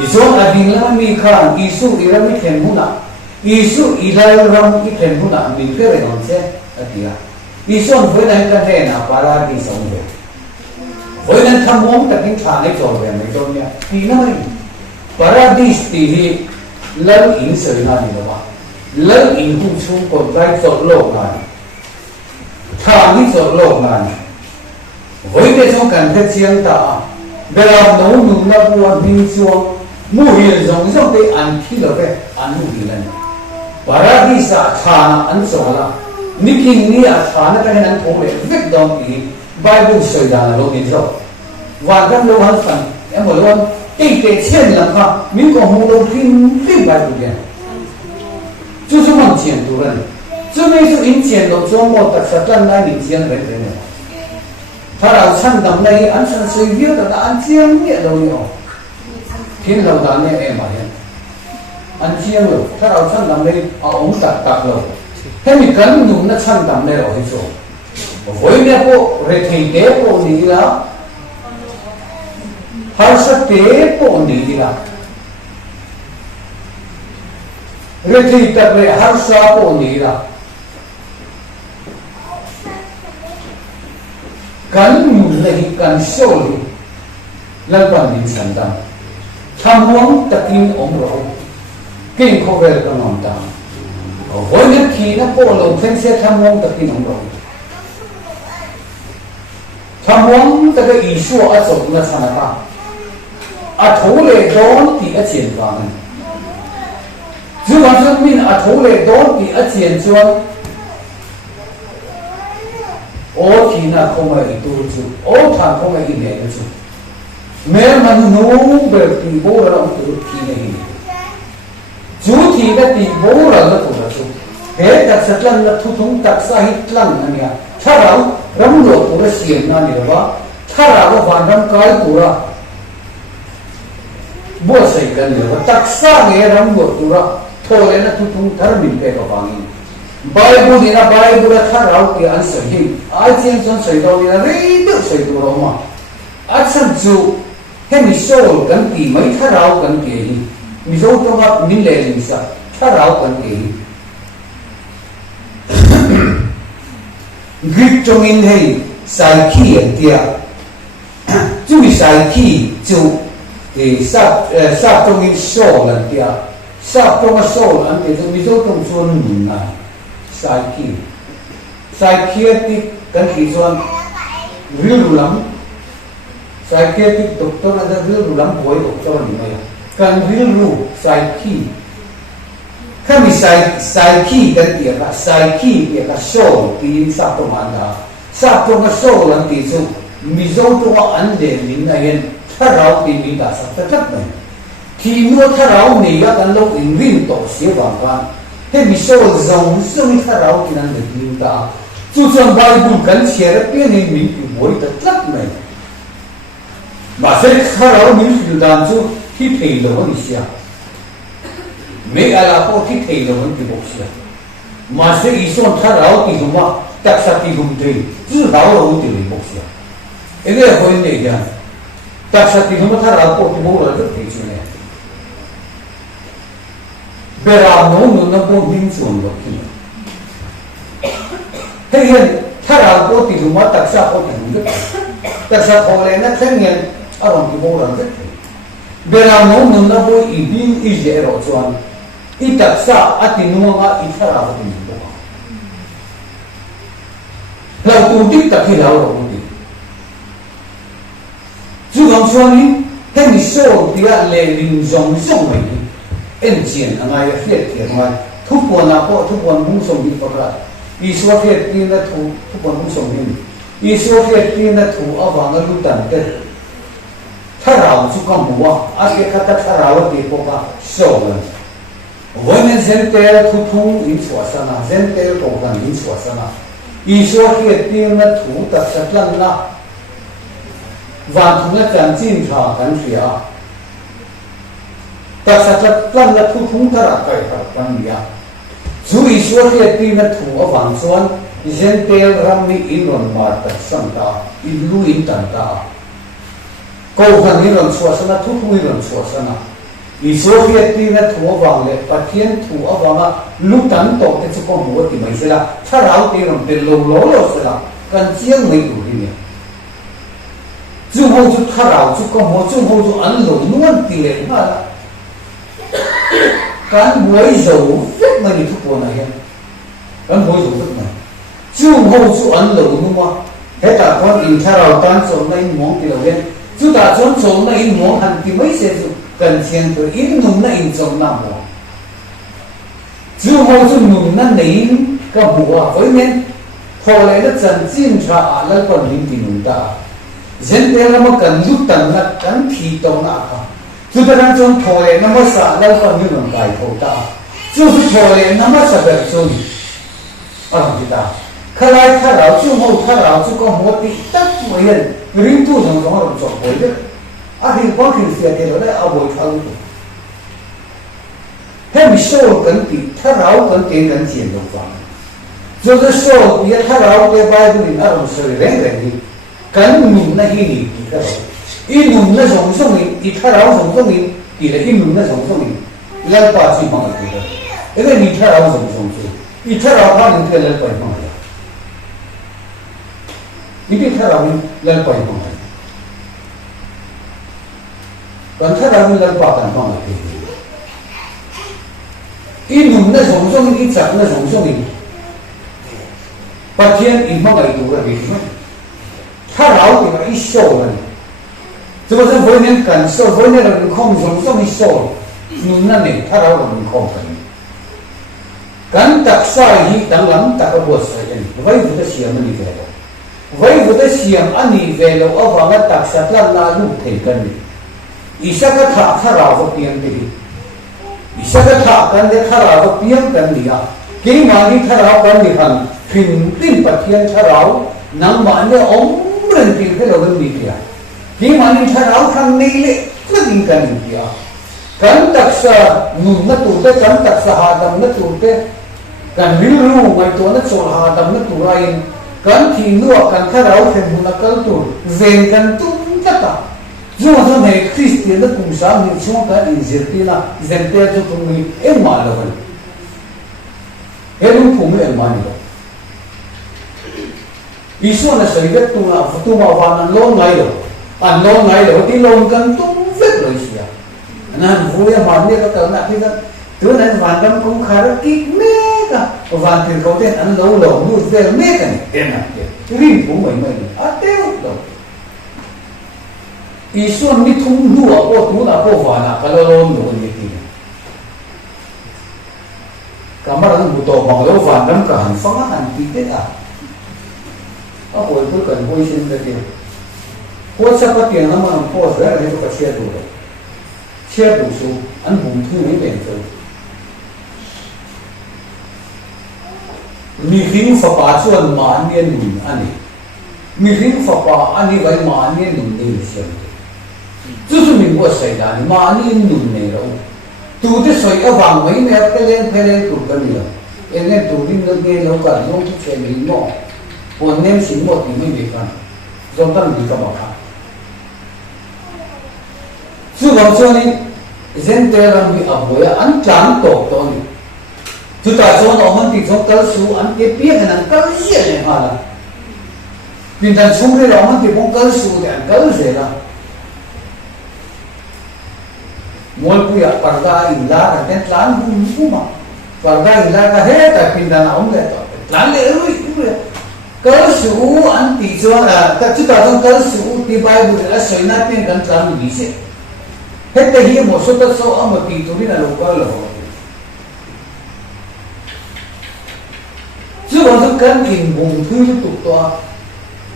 isu ading la mi khan isu ira mi then huna isu ila ram ki then huna mi pe re on se atia isu on voi na ka the na para ki song ve voi na tham mong ta king tha ne chor ve me to nya ti na mai paradis ti hi lal in se na ni ba lal in hu chung ko dai chor lo na thà ní chỗ lộ ngàn với cái trong cảnh thế chiang ta bây giờ nấu nướng là buồn đi xuống mua hiện giống giống cái ăn khi đó cái ăn đủ lần paradisa thà ăn số là ní kinh ní à thà nó cái năng thốn lệ viết đồng ý Bible soi đàn là lâu đến rồi và các lâu hơn phần em bảo luôn cái chuyện làm ha mình có một lâu phim Bible kia chú chú mang tiền tu lần这边是银钱都做么的，实战来银钱人人的，他老唱到那安生水月的安江也都有，天老大呢哎妈呀，安江了，他老唱到那我们达了，他们跟弄那唱到那了去做，为了不热天得不你了，还是得不你了。热天得不还是不你了。kan lehi kan soli lalpan din sandang thamwang takin omro king khovel kan onta hoina khina po lo thense thamwang takin omro thamwang ta isu a chok na sanata a thole don ti a chen wa zuwa zun min a thole don ti a chen chuan o thi na không ai tu chu o thang không ai ne chu me man no be ti bo ra tu thi nei chu thi da ti bo ra la tu chu he tak satlan la thu thung tak sa hit lang ania tharau ram lo tu ra siam na ni ba thara wa van ram kai tu ra bo sai kan ni ba tak sa nge ram lo tu ra thole na thu thung thar min pe ka wangi Bible ni na Bible la tharau ki an sa hi ai chen chon sai do ni na re de sai do ro ma a chan chu he mi so kan ti mai tharau kan ke hi mi zo to ma min le ni sa tharau kan ke hi Greek trong in hay sai khi an tia chu sai khi chu thì sa trong in so lan tia sa trong so an te mi zo trong chuan min na sai khi ti kan khi chuan real lam psychiatric doctor ada real lam boy doctor ni maya kan real ru psyche kami psyche kan dia ka psyche dia ka soul tin sa pemanda sa pemanda soul ang tisu mizo to ande min na yen tharau tin mi da sa tatat mai khi mua tharau ni ya kan lo in rin to sia bang kan he mizo zong sumi tharau tin ang min da chu chuan bible kan share pe ni min ki boy tatat mai mà sẽ tharau min fi dan chu thi thei lo ni sia me ala ko thi thei lo ni bo sia mà sẽ ison tharau ti huma tak sa ti hum thei chu rao lo ti bo sia ene ho ni ya tak sa ti huma tharau ko ti bo lo ti chu ne bera no na bo bin chuan lo ki thế hiện tharau ko ti huma tak sa ko ti hum tak sa ko le na theng yen aron ti bo lo ti bera no na bo I bin I je ro chuan I tak sa atinuanga I tharau ti bo lau tu tik tak hi lau ro ti chu gam chuan ni he mi so tia le ling zong zong mai ni en chien angai a fiat thian mai thu pon na po thu pon mung som bi pakra I so fiat ti na thu pon mung som ni I so fiat ti na thu awang lu tan te tharau chu kam buwa a ke khata tharau ti po ka so la women center thu thu in swasana center to kan in swasana I so fiat ti na thu ta satlan na và chúng ta cần tin thà cần phía ta sẽ rất cần là thu thúng ta là cái thật cần gì à dù ý số kia tin là thủ ở vàng xuân dân teo ram mi in luận mà tất sang ta in lu in tận ta câu cần in luận xóa sana thu thu in luận xóa sana ý số kia tin là thủ ở vàng lệ và thiên thủ ở vàng à lu tận tổ cái số con bùa thì mình sẽ là thà ráo tin luận tiền lâu lố rồi sẽ là cần chiang mấy đủ đi nhỉ chú hậu chú tharau chú có một chú hậu chú ăn lẩu nuông tiền mà cán muối dầu rất mà đi thuốc bò này cán muối dầu rất này chú hậu chú ăn lẩu nuông hết cả con in tharau tan trộn này món tiền lên chú ta trộn này món ăn thì mấy sẽ cần tiền từ in nung này in trộn nào món chú hậu chú nung nó này cái bùa với men hồi lại nó chân chín trà lại còn linh tiền nung ta dân thế là một cần lúc tận là cần thi đấu nào cả, chúng ta đang trong thôi nó mới xả lên còn như là đại thổ ta, chúng ta thôi nó mới xả được rồi, ở làm gì ta, khai lại khai lão chúng hậu khai lão chúng có một tí tất mấy lần, riêng tu trong đó làm chọn bồi đấy, thì có khi sẽ cái đó đấy ao bồi thâu, thế mình số cần tí khai lão cần tiền cần tiền đâu phải, chúng ta số thì khai lão cái bài của mình làm sợi rèn đi. Kan nung na hini ki ka I nung na song song I tharau song song I la I nung na song song lal pa chi ma ki ka ege ni tharau song song I tharau pa ni ke lal pa ma ya I tharau ni lal pa ma kan tharau ni lal pa kan ma ki I nung na song song I chak na song song pa thian I ma ngai tu ra bi tharau thì nó ít sâu rồi, chứ không phải với những cần sâu với những là không giống giống ít sâu, nhưng nó này tharau là mình không cần, cần tập sai gì đang làm tập ở bữa sai này, vậy vừa tới xiêm anh đi về đâu, vậy vừa tới xiêm anh đi về đâu, ở vào cái tập sát là lúc thấy cần đi, ít sao cái tharau có tiền đi, ít sao cái cần để tharau có tiền cần đi à, cái mà đi tharau cần đi hàng phình tin bát thiên tharau, nằm mà anh ông bulan tinggal lawan dia. Di mana tharau kan nilai ketinggian dia. Kan taksa nunna tu kan taksa hadam na tu kan biru mai tu na sol hadam na tu lain kan thinu kan tharau thêm huna kal tu zen kan tu kata. Zo ne Christian na kum sa ni chung ka Argentina zente tu kum em ma lawan. Em kum em ma ni. Isu na sa ibet tu ma wanan long ngai lo an long ngai lo ti long kan tu vet lo sia nan vuya man ne ka na ti ka tu nan wan kan kum khara ki me ka wan ti ko ten an lo lo nu vel me ka ni ten na ke rin pu mai mai a te lo isun mi thum nu a po tu na po fa na kalolom no ni ti kamarang buto bang lo van ram ka han fanga han ti te a hoi tu kan hoi sin de ti po sa pa ti na ma po ra le to ka chia du su an bum thu ni ben so mi ring fa pa chuan ma nian nun ani mi ring fa pa ani vai ma nian nun ni siam chu chu min wo sai da ni ma nian nun ne ro tu te soi a wang mai me pe len tu ka ni la ene tu din lo ge lo ka lo tu che mi mo pon nem sin mo ti mi be kan zong tan bi ka ma ka chu wang chuan ni zen te ram bi a boya an tlang to to ni tu ta chuan o man ti chok kal su an te pia kan kal sia le ha la pin tan chung re o man ti bong kal su de an kal ze la mol puya parda illa ka ten tlan bu bu ma parda illa ka he ta pin tan om le to tlan le ru kal su an ti chuan ta chu ta chuan kal su ti bible la soi na pin kan tlan bi se he te hi mo so ta so am ti tu ni na lo ka lo chứ còn rất cần kinh vùng thứ tục to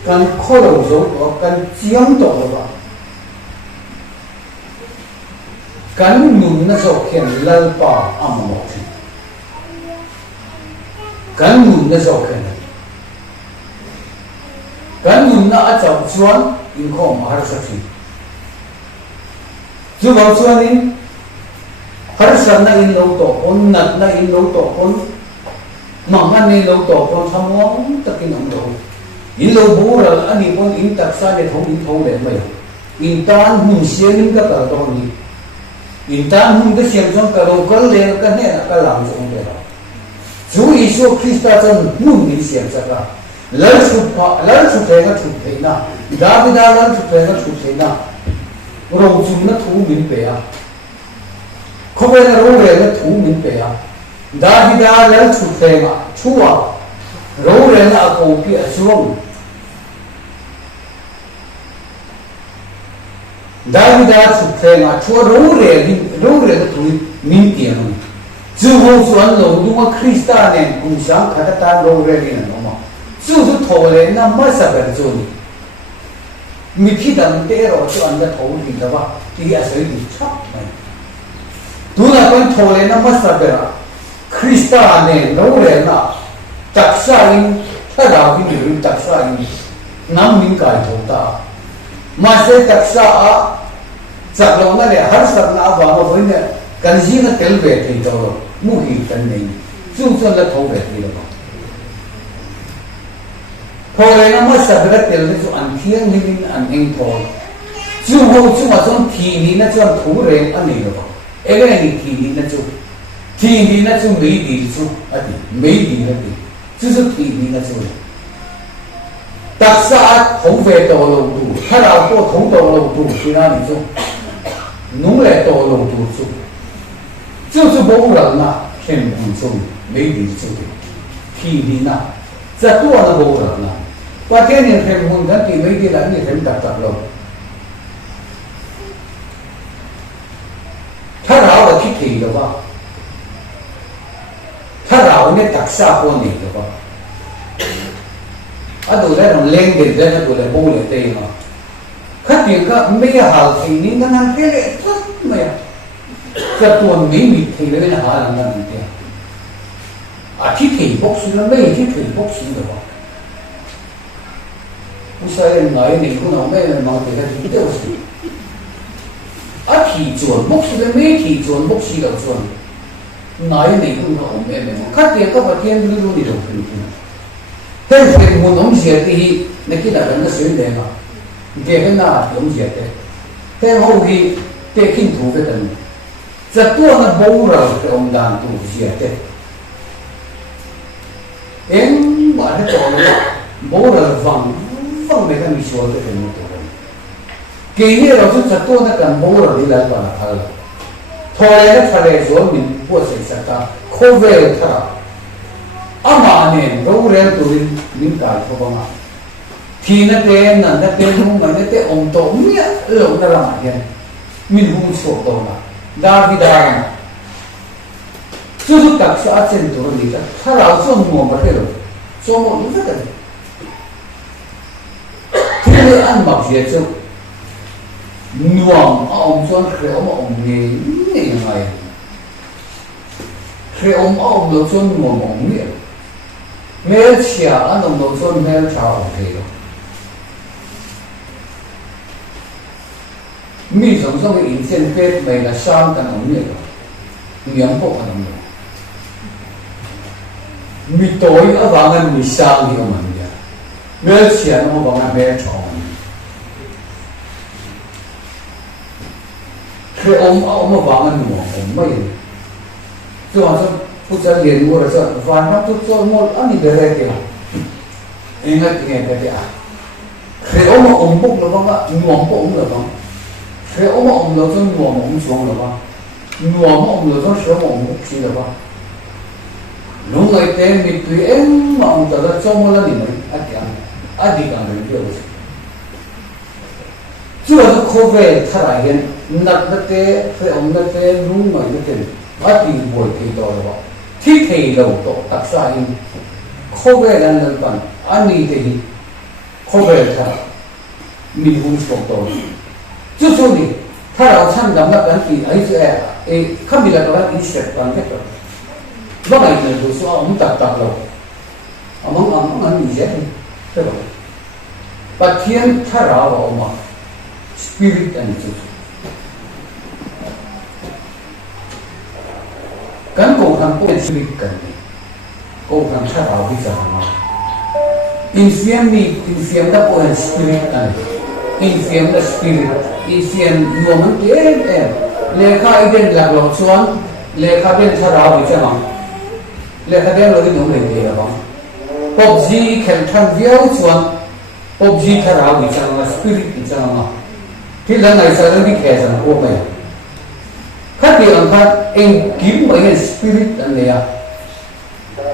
cần khó đầu dấu to cần chiếm tổ đó cần nhún nó dọc hiện lal pa âm một cần nhún nó dọc hiện cần nhún nó ở trong chuan in không mà rất gì chứ còn chuan in har san na in lâu tổ con nát na in lâu tổ con mangan ni lo to kon thamong takin ang lo in lo bural ani pon in taksa ne thong le mai in tan hun sianin ka ka to ni in tan hun ka siam jong ka lo kal le ka ne ka lam jong le chu isu krista chon nun ni siam sa ka lal su te ga thu the na davida lal su te ga thu the na ro chum na thu min pe a khobe na ro re na thu min pe a Davida lal thu the ma chua ro re na ko pi a chuang Davida thu the ma chua ro re na thu min ti an chu ho chuan lo du ma krista ne kum sang kha ta ro re ni na ma chu tho le na ma sa ber chu ni mi phi dam te ro chu an da tho ni da ba ti a sai ni chap mai tu na kon tho le na ma sa ber Krista ne lo re na taksa in thara vi ni taksa in nam min kai tho ta ma se taksa a chak lo na le har sak na ba ma voi ne kan ji na tel ve thi to mu hi kan nei chu chu la tho ve thi lo pho le na ma sa bra tel ne chu an thiang ni in an eng pho chu ho chu ma chon thi ni na chon thu re an ni lo ege ni thi ni na chu thi ni na chu mei di chu ati mei di na ti chu chu thi ni na chu taksa tho ve to lo tu thara ko tho to lo tu ti na ni chu nung le to lo tu chu chu chu bo ra na khen bu chu mei di chu ti thi ni na za tu na bo ra na pa ke ni khen hun ga ti mei di la ni khen ta ta lo thara wa thi thi lo ba thara ne taksa ko ni lo ba adu le ron leng de de na ko le bo le te ma khat ti ka me ya hal thi ni na na ke le thut me ya ka tuan me mi thi le na ha na ni te a thi thi box na me thi thi box ni lo ba usai ngai ni ko na me ma te ka ti te o si a thi chuan box le me thi chuan box si lo chuan ngai ni ko na me me khat ti ka ba tian lu lu ni lo phin thế thì muốn ông diệt thì này cái là nó xuyên đề mà cái na ông diệt đấy thế hậu thì cái kinh thủ cái tận rất多那包了cái ông đàn thủ diệt đấy em bảo nó cho nó bao là vòng mấy cái mình xóa cái một tổ cái này là chúng rất多那cần bao là đi lại vào là thôi nó phải là rồi mình mua sẽ ta khó về thà ama ne ro re tu min ka tho ba ma thì nó tên là nó tên không mà nó tên ông tổ nghĩa lộn ra làm gì mình không số tổ mà David chứ tất cả trên tổ đi ra thà là số mua mà thế rồi số mua nó rất là thế nên ăn mặc gì chứ nuông ông cho khéo mà ông nghe nghe ngày khéo mà ông lo cho nuông ông nghe 매일 치아 안동 노선 매일 자오세요. 미성성의 인생 배매가 상당 없네요. 명복하는 거. 미도이 어방은 미상이요 말이야. 매일 치아는 어방은 매일 자오. 그래 엄마 방은 뭐 엄마예요. 저ผู้จะเรียนรู้แล้วจะฟังทุกโซนหมดอันนี้เป็นอะไรกันเองก็เก่งกันอ่ะเคยเอามาอมบุกหรือเปล่าหน่วงปุ่มหรือเปล่าเคยเอามาอมแล้วจะหน่วงอมสวงหรือเปล่าหน่วงอมแล้วจะเสียอมบุกชีหรือเปล่าลุงไอ้เต้มีตัวเองมาอมแต่ละโซนหมดแล้วนี่มันอดีกันเลยเดียวจู่ๆโควิดท่าไรเห็นนักเตะเคยอมนักเตะลุงไอ้เต้อดีบ่อยกี่ตัวหรือเปล่าที่เทเราโตตักษาอินโคเวลันนันปันอันนี้เดีโคเวลท่ามีหุ่นสมตัวจู่ๆนี่ถ้าเราท่านดำนักกันที่ไอ้เจ้าข้ามีอะไรกันที่เสร็จกันแค่ตัวว่าไงเนี่ยดูสิว่าผมตักเรามันมีเยอะใช่ไหมปัจจัยถ้าเราเอามาสปิริตอันนี้กันโกงทำเป็นสปิริตกันนี่โกงทำถ้าเราวิจารณ์มาอินเสียมมีอินเสียมได้เป็นสปิริตกันอินเสียมได้สปิริตอินเสียมรวมมันเลขาอีเดนหลักหลอกชวนเลขาเดนถ้าเราวิจารณ์เลขาเดนเราที่น้องเรียนดีหรือเปล่าปอบจีแข่งขันเดียวชวนปอบจีถ้าเราวิจารณ์มาสปิริตวิจารณ์มาที่หลังไหนสารที่แข่งสังคมไหมข้าเดียวกันเองกินไม่เห็นสปิริตอันเนี้ย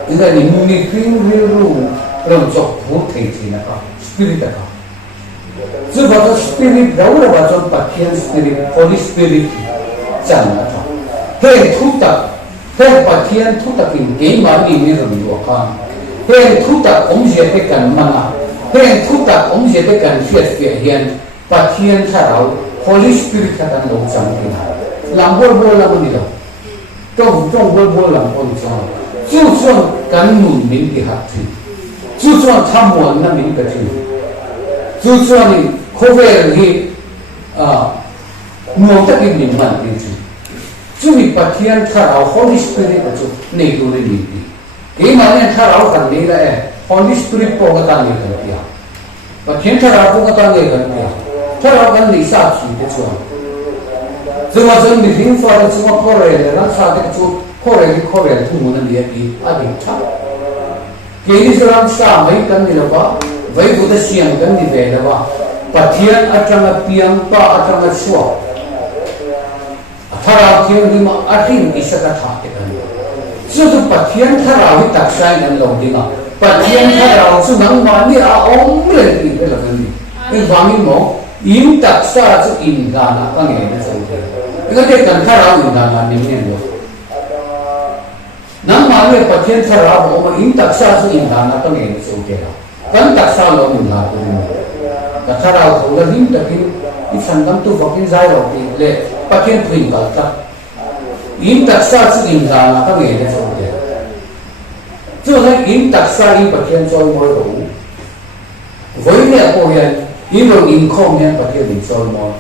อีกอันนี้มีฟิลเรื่องเราจบพูดถึงที่นะครับสปิริตนะครับซึ่งว่าสปิริตเราว่าจนปัจจัยสปิริต Holy Spirit จังนะครับเห็นทุกตักเห็นปัจจัยทุกตักอินเกมมาดีมีเรื่องอยู่กันเห็นทุกตักองค์เจตกันมันเห็นทุกตักองค์เจตกันเสียเห็นปัจจัยถ้าเรา Holy Spirit ท่านเราจังที่นั่นหลังบัวละมันนี่เราต้องบัวหลังบัวจ้าจู่ๆกันหนุนมินที่หักที่จู่ๆทำวันนั้นมินก็ที่จู่ๆนี่โควิดที่หน่วงตะกี้มินมันที่จู่มีปัจจัยถ้าเรา Holy Spirit ก็จู่ในตัวนี้มีเกี่ยมันเนี่ยถ้าเรากันนี่แหละ Holy Spirit พอกันนี่กันเดียวปัจจัยถ้าเราพอกันนี่กันเดียวถ้าเรากันนี่ทราบสิ่งที่จู่ซึ่งว่าจะมีสิ่งฟ้าซึ่งว่าข้อเรียนและทราบที่จู่ข้อเรียนทุ่งมันเรียนอีอดีตชัดเกี่ยนี้จะรักษาไม่กันนี่หรอวะไว้บุตรเสียงกันนี่เองหรอวะปัจจัยอาจารย์เพียงป้าอาจารย์ชัวถ้าเราเที่ยวนี่มาอาทิตย์ที่สักท่ากันซึ่งปัจจัยถ้าเราตัดใช้กันลงดีนะปัจจัยถ้าเราซึ่งนั่งมานี่เอาเรื่องนี้ไปแล้วกันนี่อีกบางทีมั้งยิ่งตัดสาจะอินกันนะก็เงี้ยนะสิ่งที่ก็เด็กกันถ้าเราอินกันนะนี่เนี่ยดูนั่งมาเนี่ยปัจจัยถ้าเราบอกว่ายิ่งตัดสาจะอินกันนะก็เงี้ยนะสิ่งที่เรากันตัดสาเราอินกันตัวนี้แต่ถ้าเราถูกแล้วยิ่งตัดยิ่งที่สังกัดตัวฟังใจเราดีเลยปัจจัยถึงกันตัดยิ่งตัดสาจะอินกันนะก็เงี้ยนะสิ่งที่จู่นั้นยิ่งตัดสายิ่งปัจจัยจอยมวยรู้ไว้เนี่ยพวกนี้ยิ่งเราอินคอมเนี่ยประเทศอินโซนมอล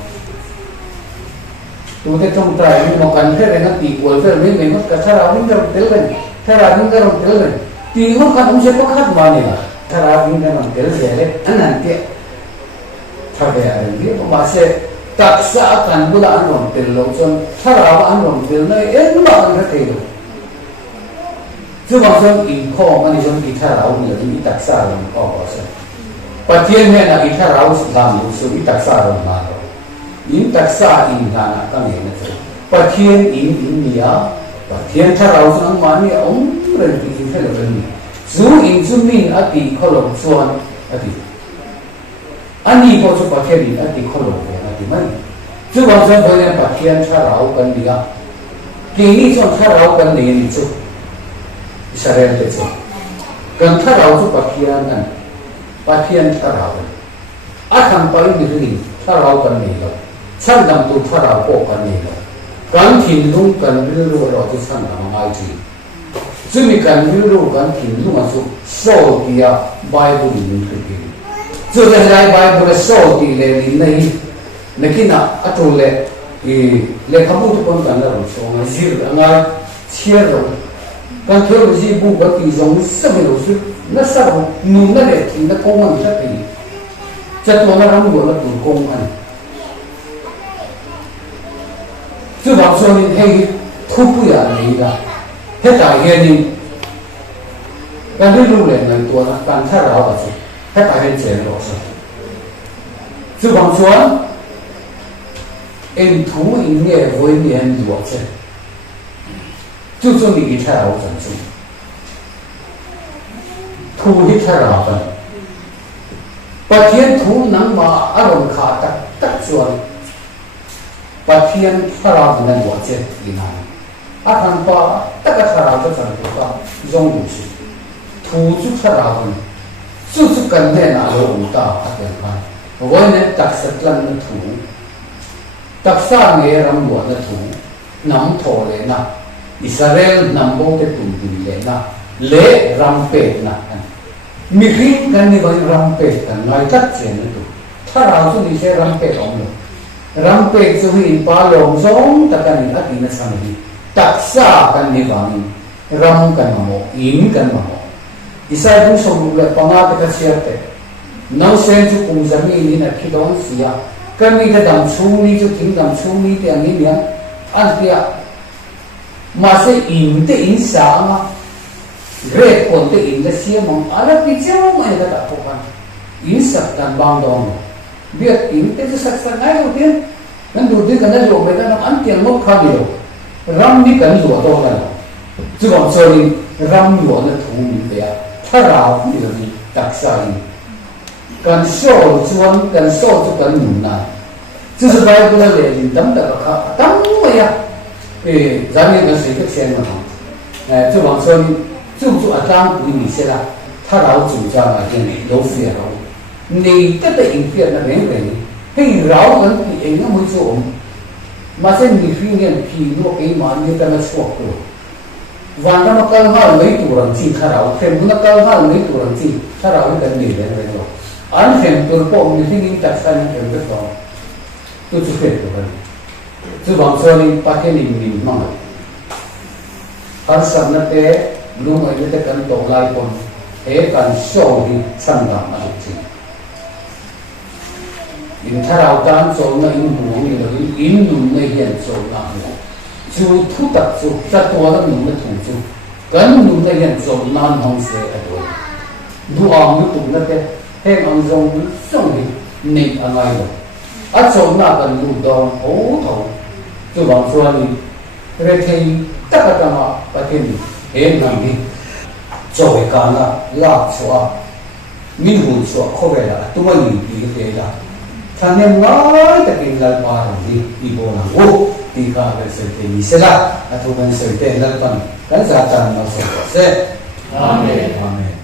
ตัวที่ต้องตายมีมองกันแค่เรื่องตีกวลเรื่องนี้มันก็ถ้าเราวิ่งเราเตลเลยถ้าเราวิ่งเราเตลเลยตีมันก็ต้องใช้ประคับมาเนี่ยถ้าเราวิ่งเราเตลเลยอันนั้นเกี่ยถ้าเป็นอะไรเนี่ยผมว่าเสียตักษะกันบุญอันรวมเตลเราจนถ้าเราอันรวมเตลเนี่ยเอ็นมาอันก็เตลซึ่งบางส่วนอินคอมอันนี้ส่วนที่ถ้าเราเนี่ยมีตักษะเราก็พอเสียปัจจัยเนี่ยนะอิทาราอุสลามุสุอิตักษาเรามาเราอินตักษาอินทานะก็เนี่ยนะปัจจัยอินเนี่ยปัจจัยถ้าเราสังมาเนี่ยองค์เรื่องที่เท่าไหร่นี่ซูอินซูมินอดีเขาลงส่วนอดี anh đi có chút bát thiên đi anh đi khó lột về anh đi mấy chú bằng sơn thôi nên bát thiên cha rau cần đi à kỳ ní chọn cha rau cần đi đi chú Israel đấy chú cần cha rau chú bát thiên cha rau à thằng bay đi đi cha rau cần đi rồi sang đam tu cha rau có cần đi rồi cần thìn lung cần đi rồi rồi chú sang đam ngay chỉ chú mi cần đi rồi cần thìn lung mà chú số kia Bible đi đi chú cái này Bible số kia lên đi này này na atul le kamu tu pun kan lah so ngasir angai share rồi kan theo gì bu bất kỳ giống sao mà rồi nó sao nung nó để thì nó công ăn chắc thì chắc nó làm gọi là thủ công ăn chứ bảo sao mình hay thu bùi à này là hết tại hiện đi kan đi lưu lên này tua nó kan thay đổi là gì hết tại hiện tiền rồi chứ bảo sao em thu音乐会年多少？就说你一才好分数，thu一才好分。八天thu能把阿龙卡得准，八天才好分多少一难。阿看把得个才好就真不高，容易是。thu就才好分，就是跟那哪个武大阿点看，我呢特色烂的thu。đặc sản nghe ram buat na thu nam thọ le na Israel nam bông te tum tum le na le ram pe na mi ring kan ni bang ram pe kan ngai tak chen na tu thara chu ni se ram pe ong lo ram pe chu hi pa long zong ta kan ni ati na sang ni tak sa kan ni bang ram kan mo in kan mo Israel du som le panga te ka sia te nau sen chu kum zami ni na khidon sia cái mình cái đầm xuống đi cho chính đầm xuống đi thì anh nghĩ miếng ăn kia mà sẽ in thì in sáng mà red còn thì in cái xiêm mà ở đây cái chéo mà người ta đặt phục anh in sạch đàn băng đòn biết in thì sạch sạch ngay đầu tiên đầu tiên cái này rồi người ta làm ăn tiền một khá nhiều ram đi cái rùa to này chứ còn chơi đi ram rùa nó thú mình vậy thà rào thì là gì đặc sản cần sổ chuan cần sổ cho cần nhung na, chứ sự bài của nó là gì tấm đặc khác tấm vậy à, giá như cái sự cái xem mà không, chứ bằng sơn chú ở trang của mình sẽ là thà ráo chủ trang là cái này đấu phiền rồi, này tất cả những phiền là đến vậy, cái ráo vẫn bị ảnh nó mới chỗ, mà sẽ bị phiền hiện khi nó cái mà như ta nó sụp rồi, và nó cao hơn mấy tuổi làm gì thà ráo, thêm nó cao hơn mấy tuổi làm gì thà ráo cái gì đấy rồi. Anh xem tôi có một cái gì đặc sản như thế đó, tôi chụp hết rồi, chứ bằng sao đi bắt cái mình mà, hắn sắm nó thế, lúc ấy người ta cần tổ lại còn, thế cần sâu đi săn làm mà được gì, in thà đào tan sâu nó in buông như là in nung nó hiện sâu làm được, chú thu tập chú, chắc tôi là nung nó thủ chú, cần nung nó hiện sâu nan không sẽ ở đâu, đu ông nó tụng nó thế. Heng ang zong song hi nip angai lo at so na kan lu dong ho tho chu bang so ni re thei tak ta ma patin he nam hi choi ka na la chwa min hu chwa kho ve la tu ma ni bi ke la than nem ngai ta kin la pa ro hi i bo na wo ti ka ve se te ni se la a tu ban se te la pan kan za tan na so se amen amen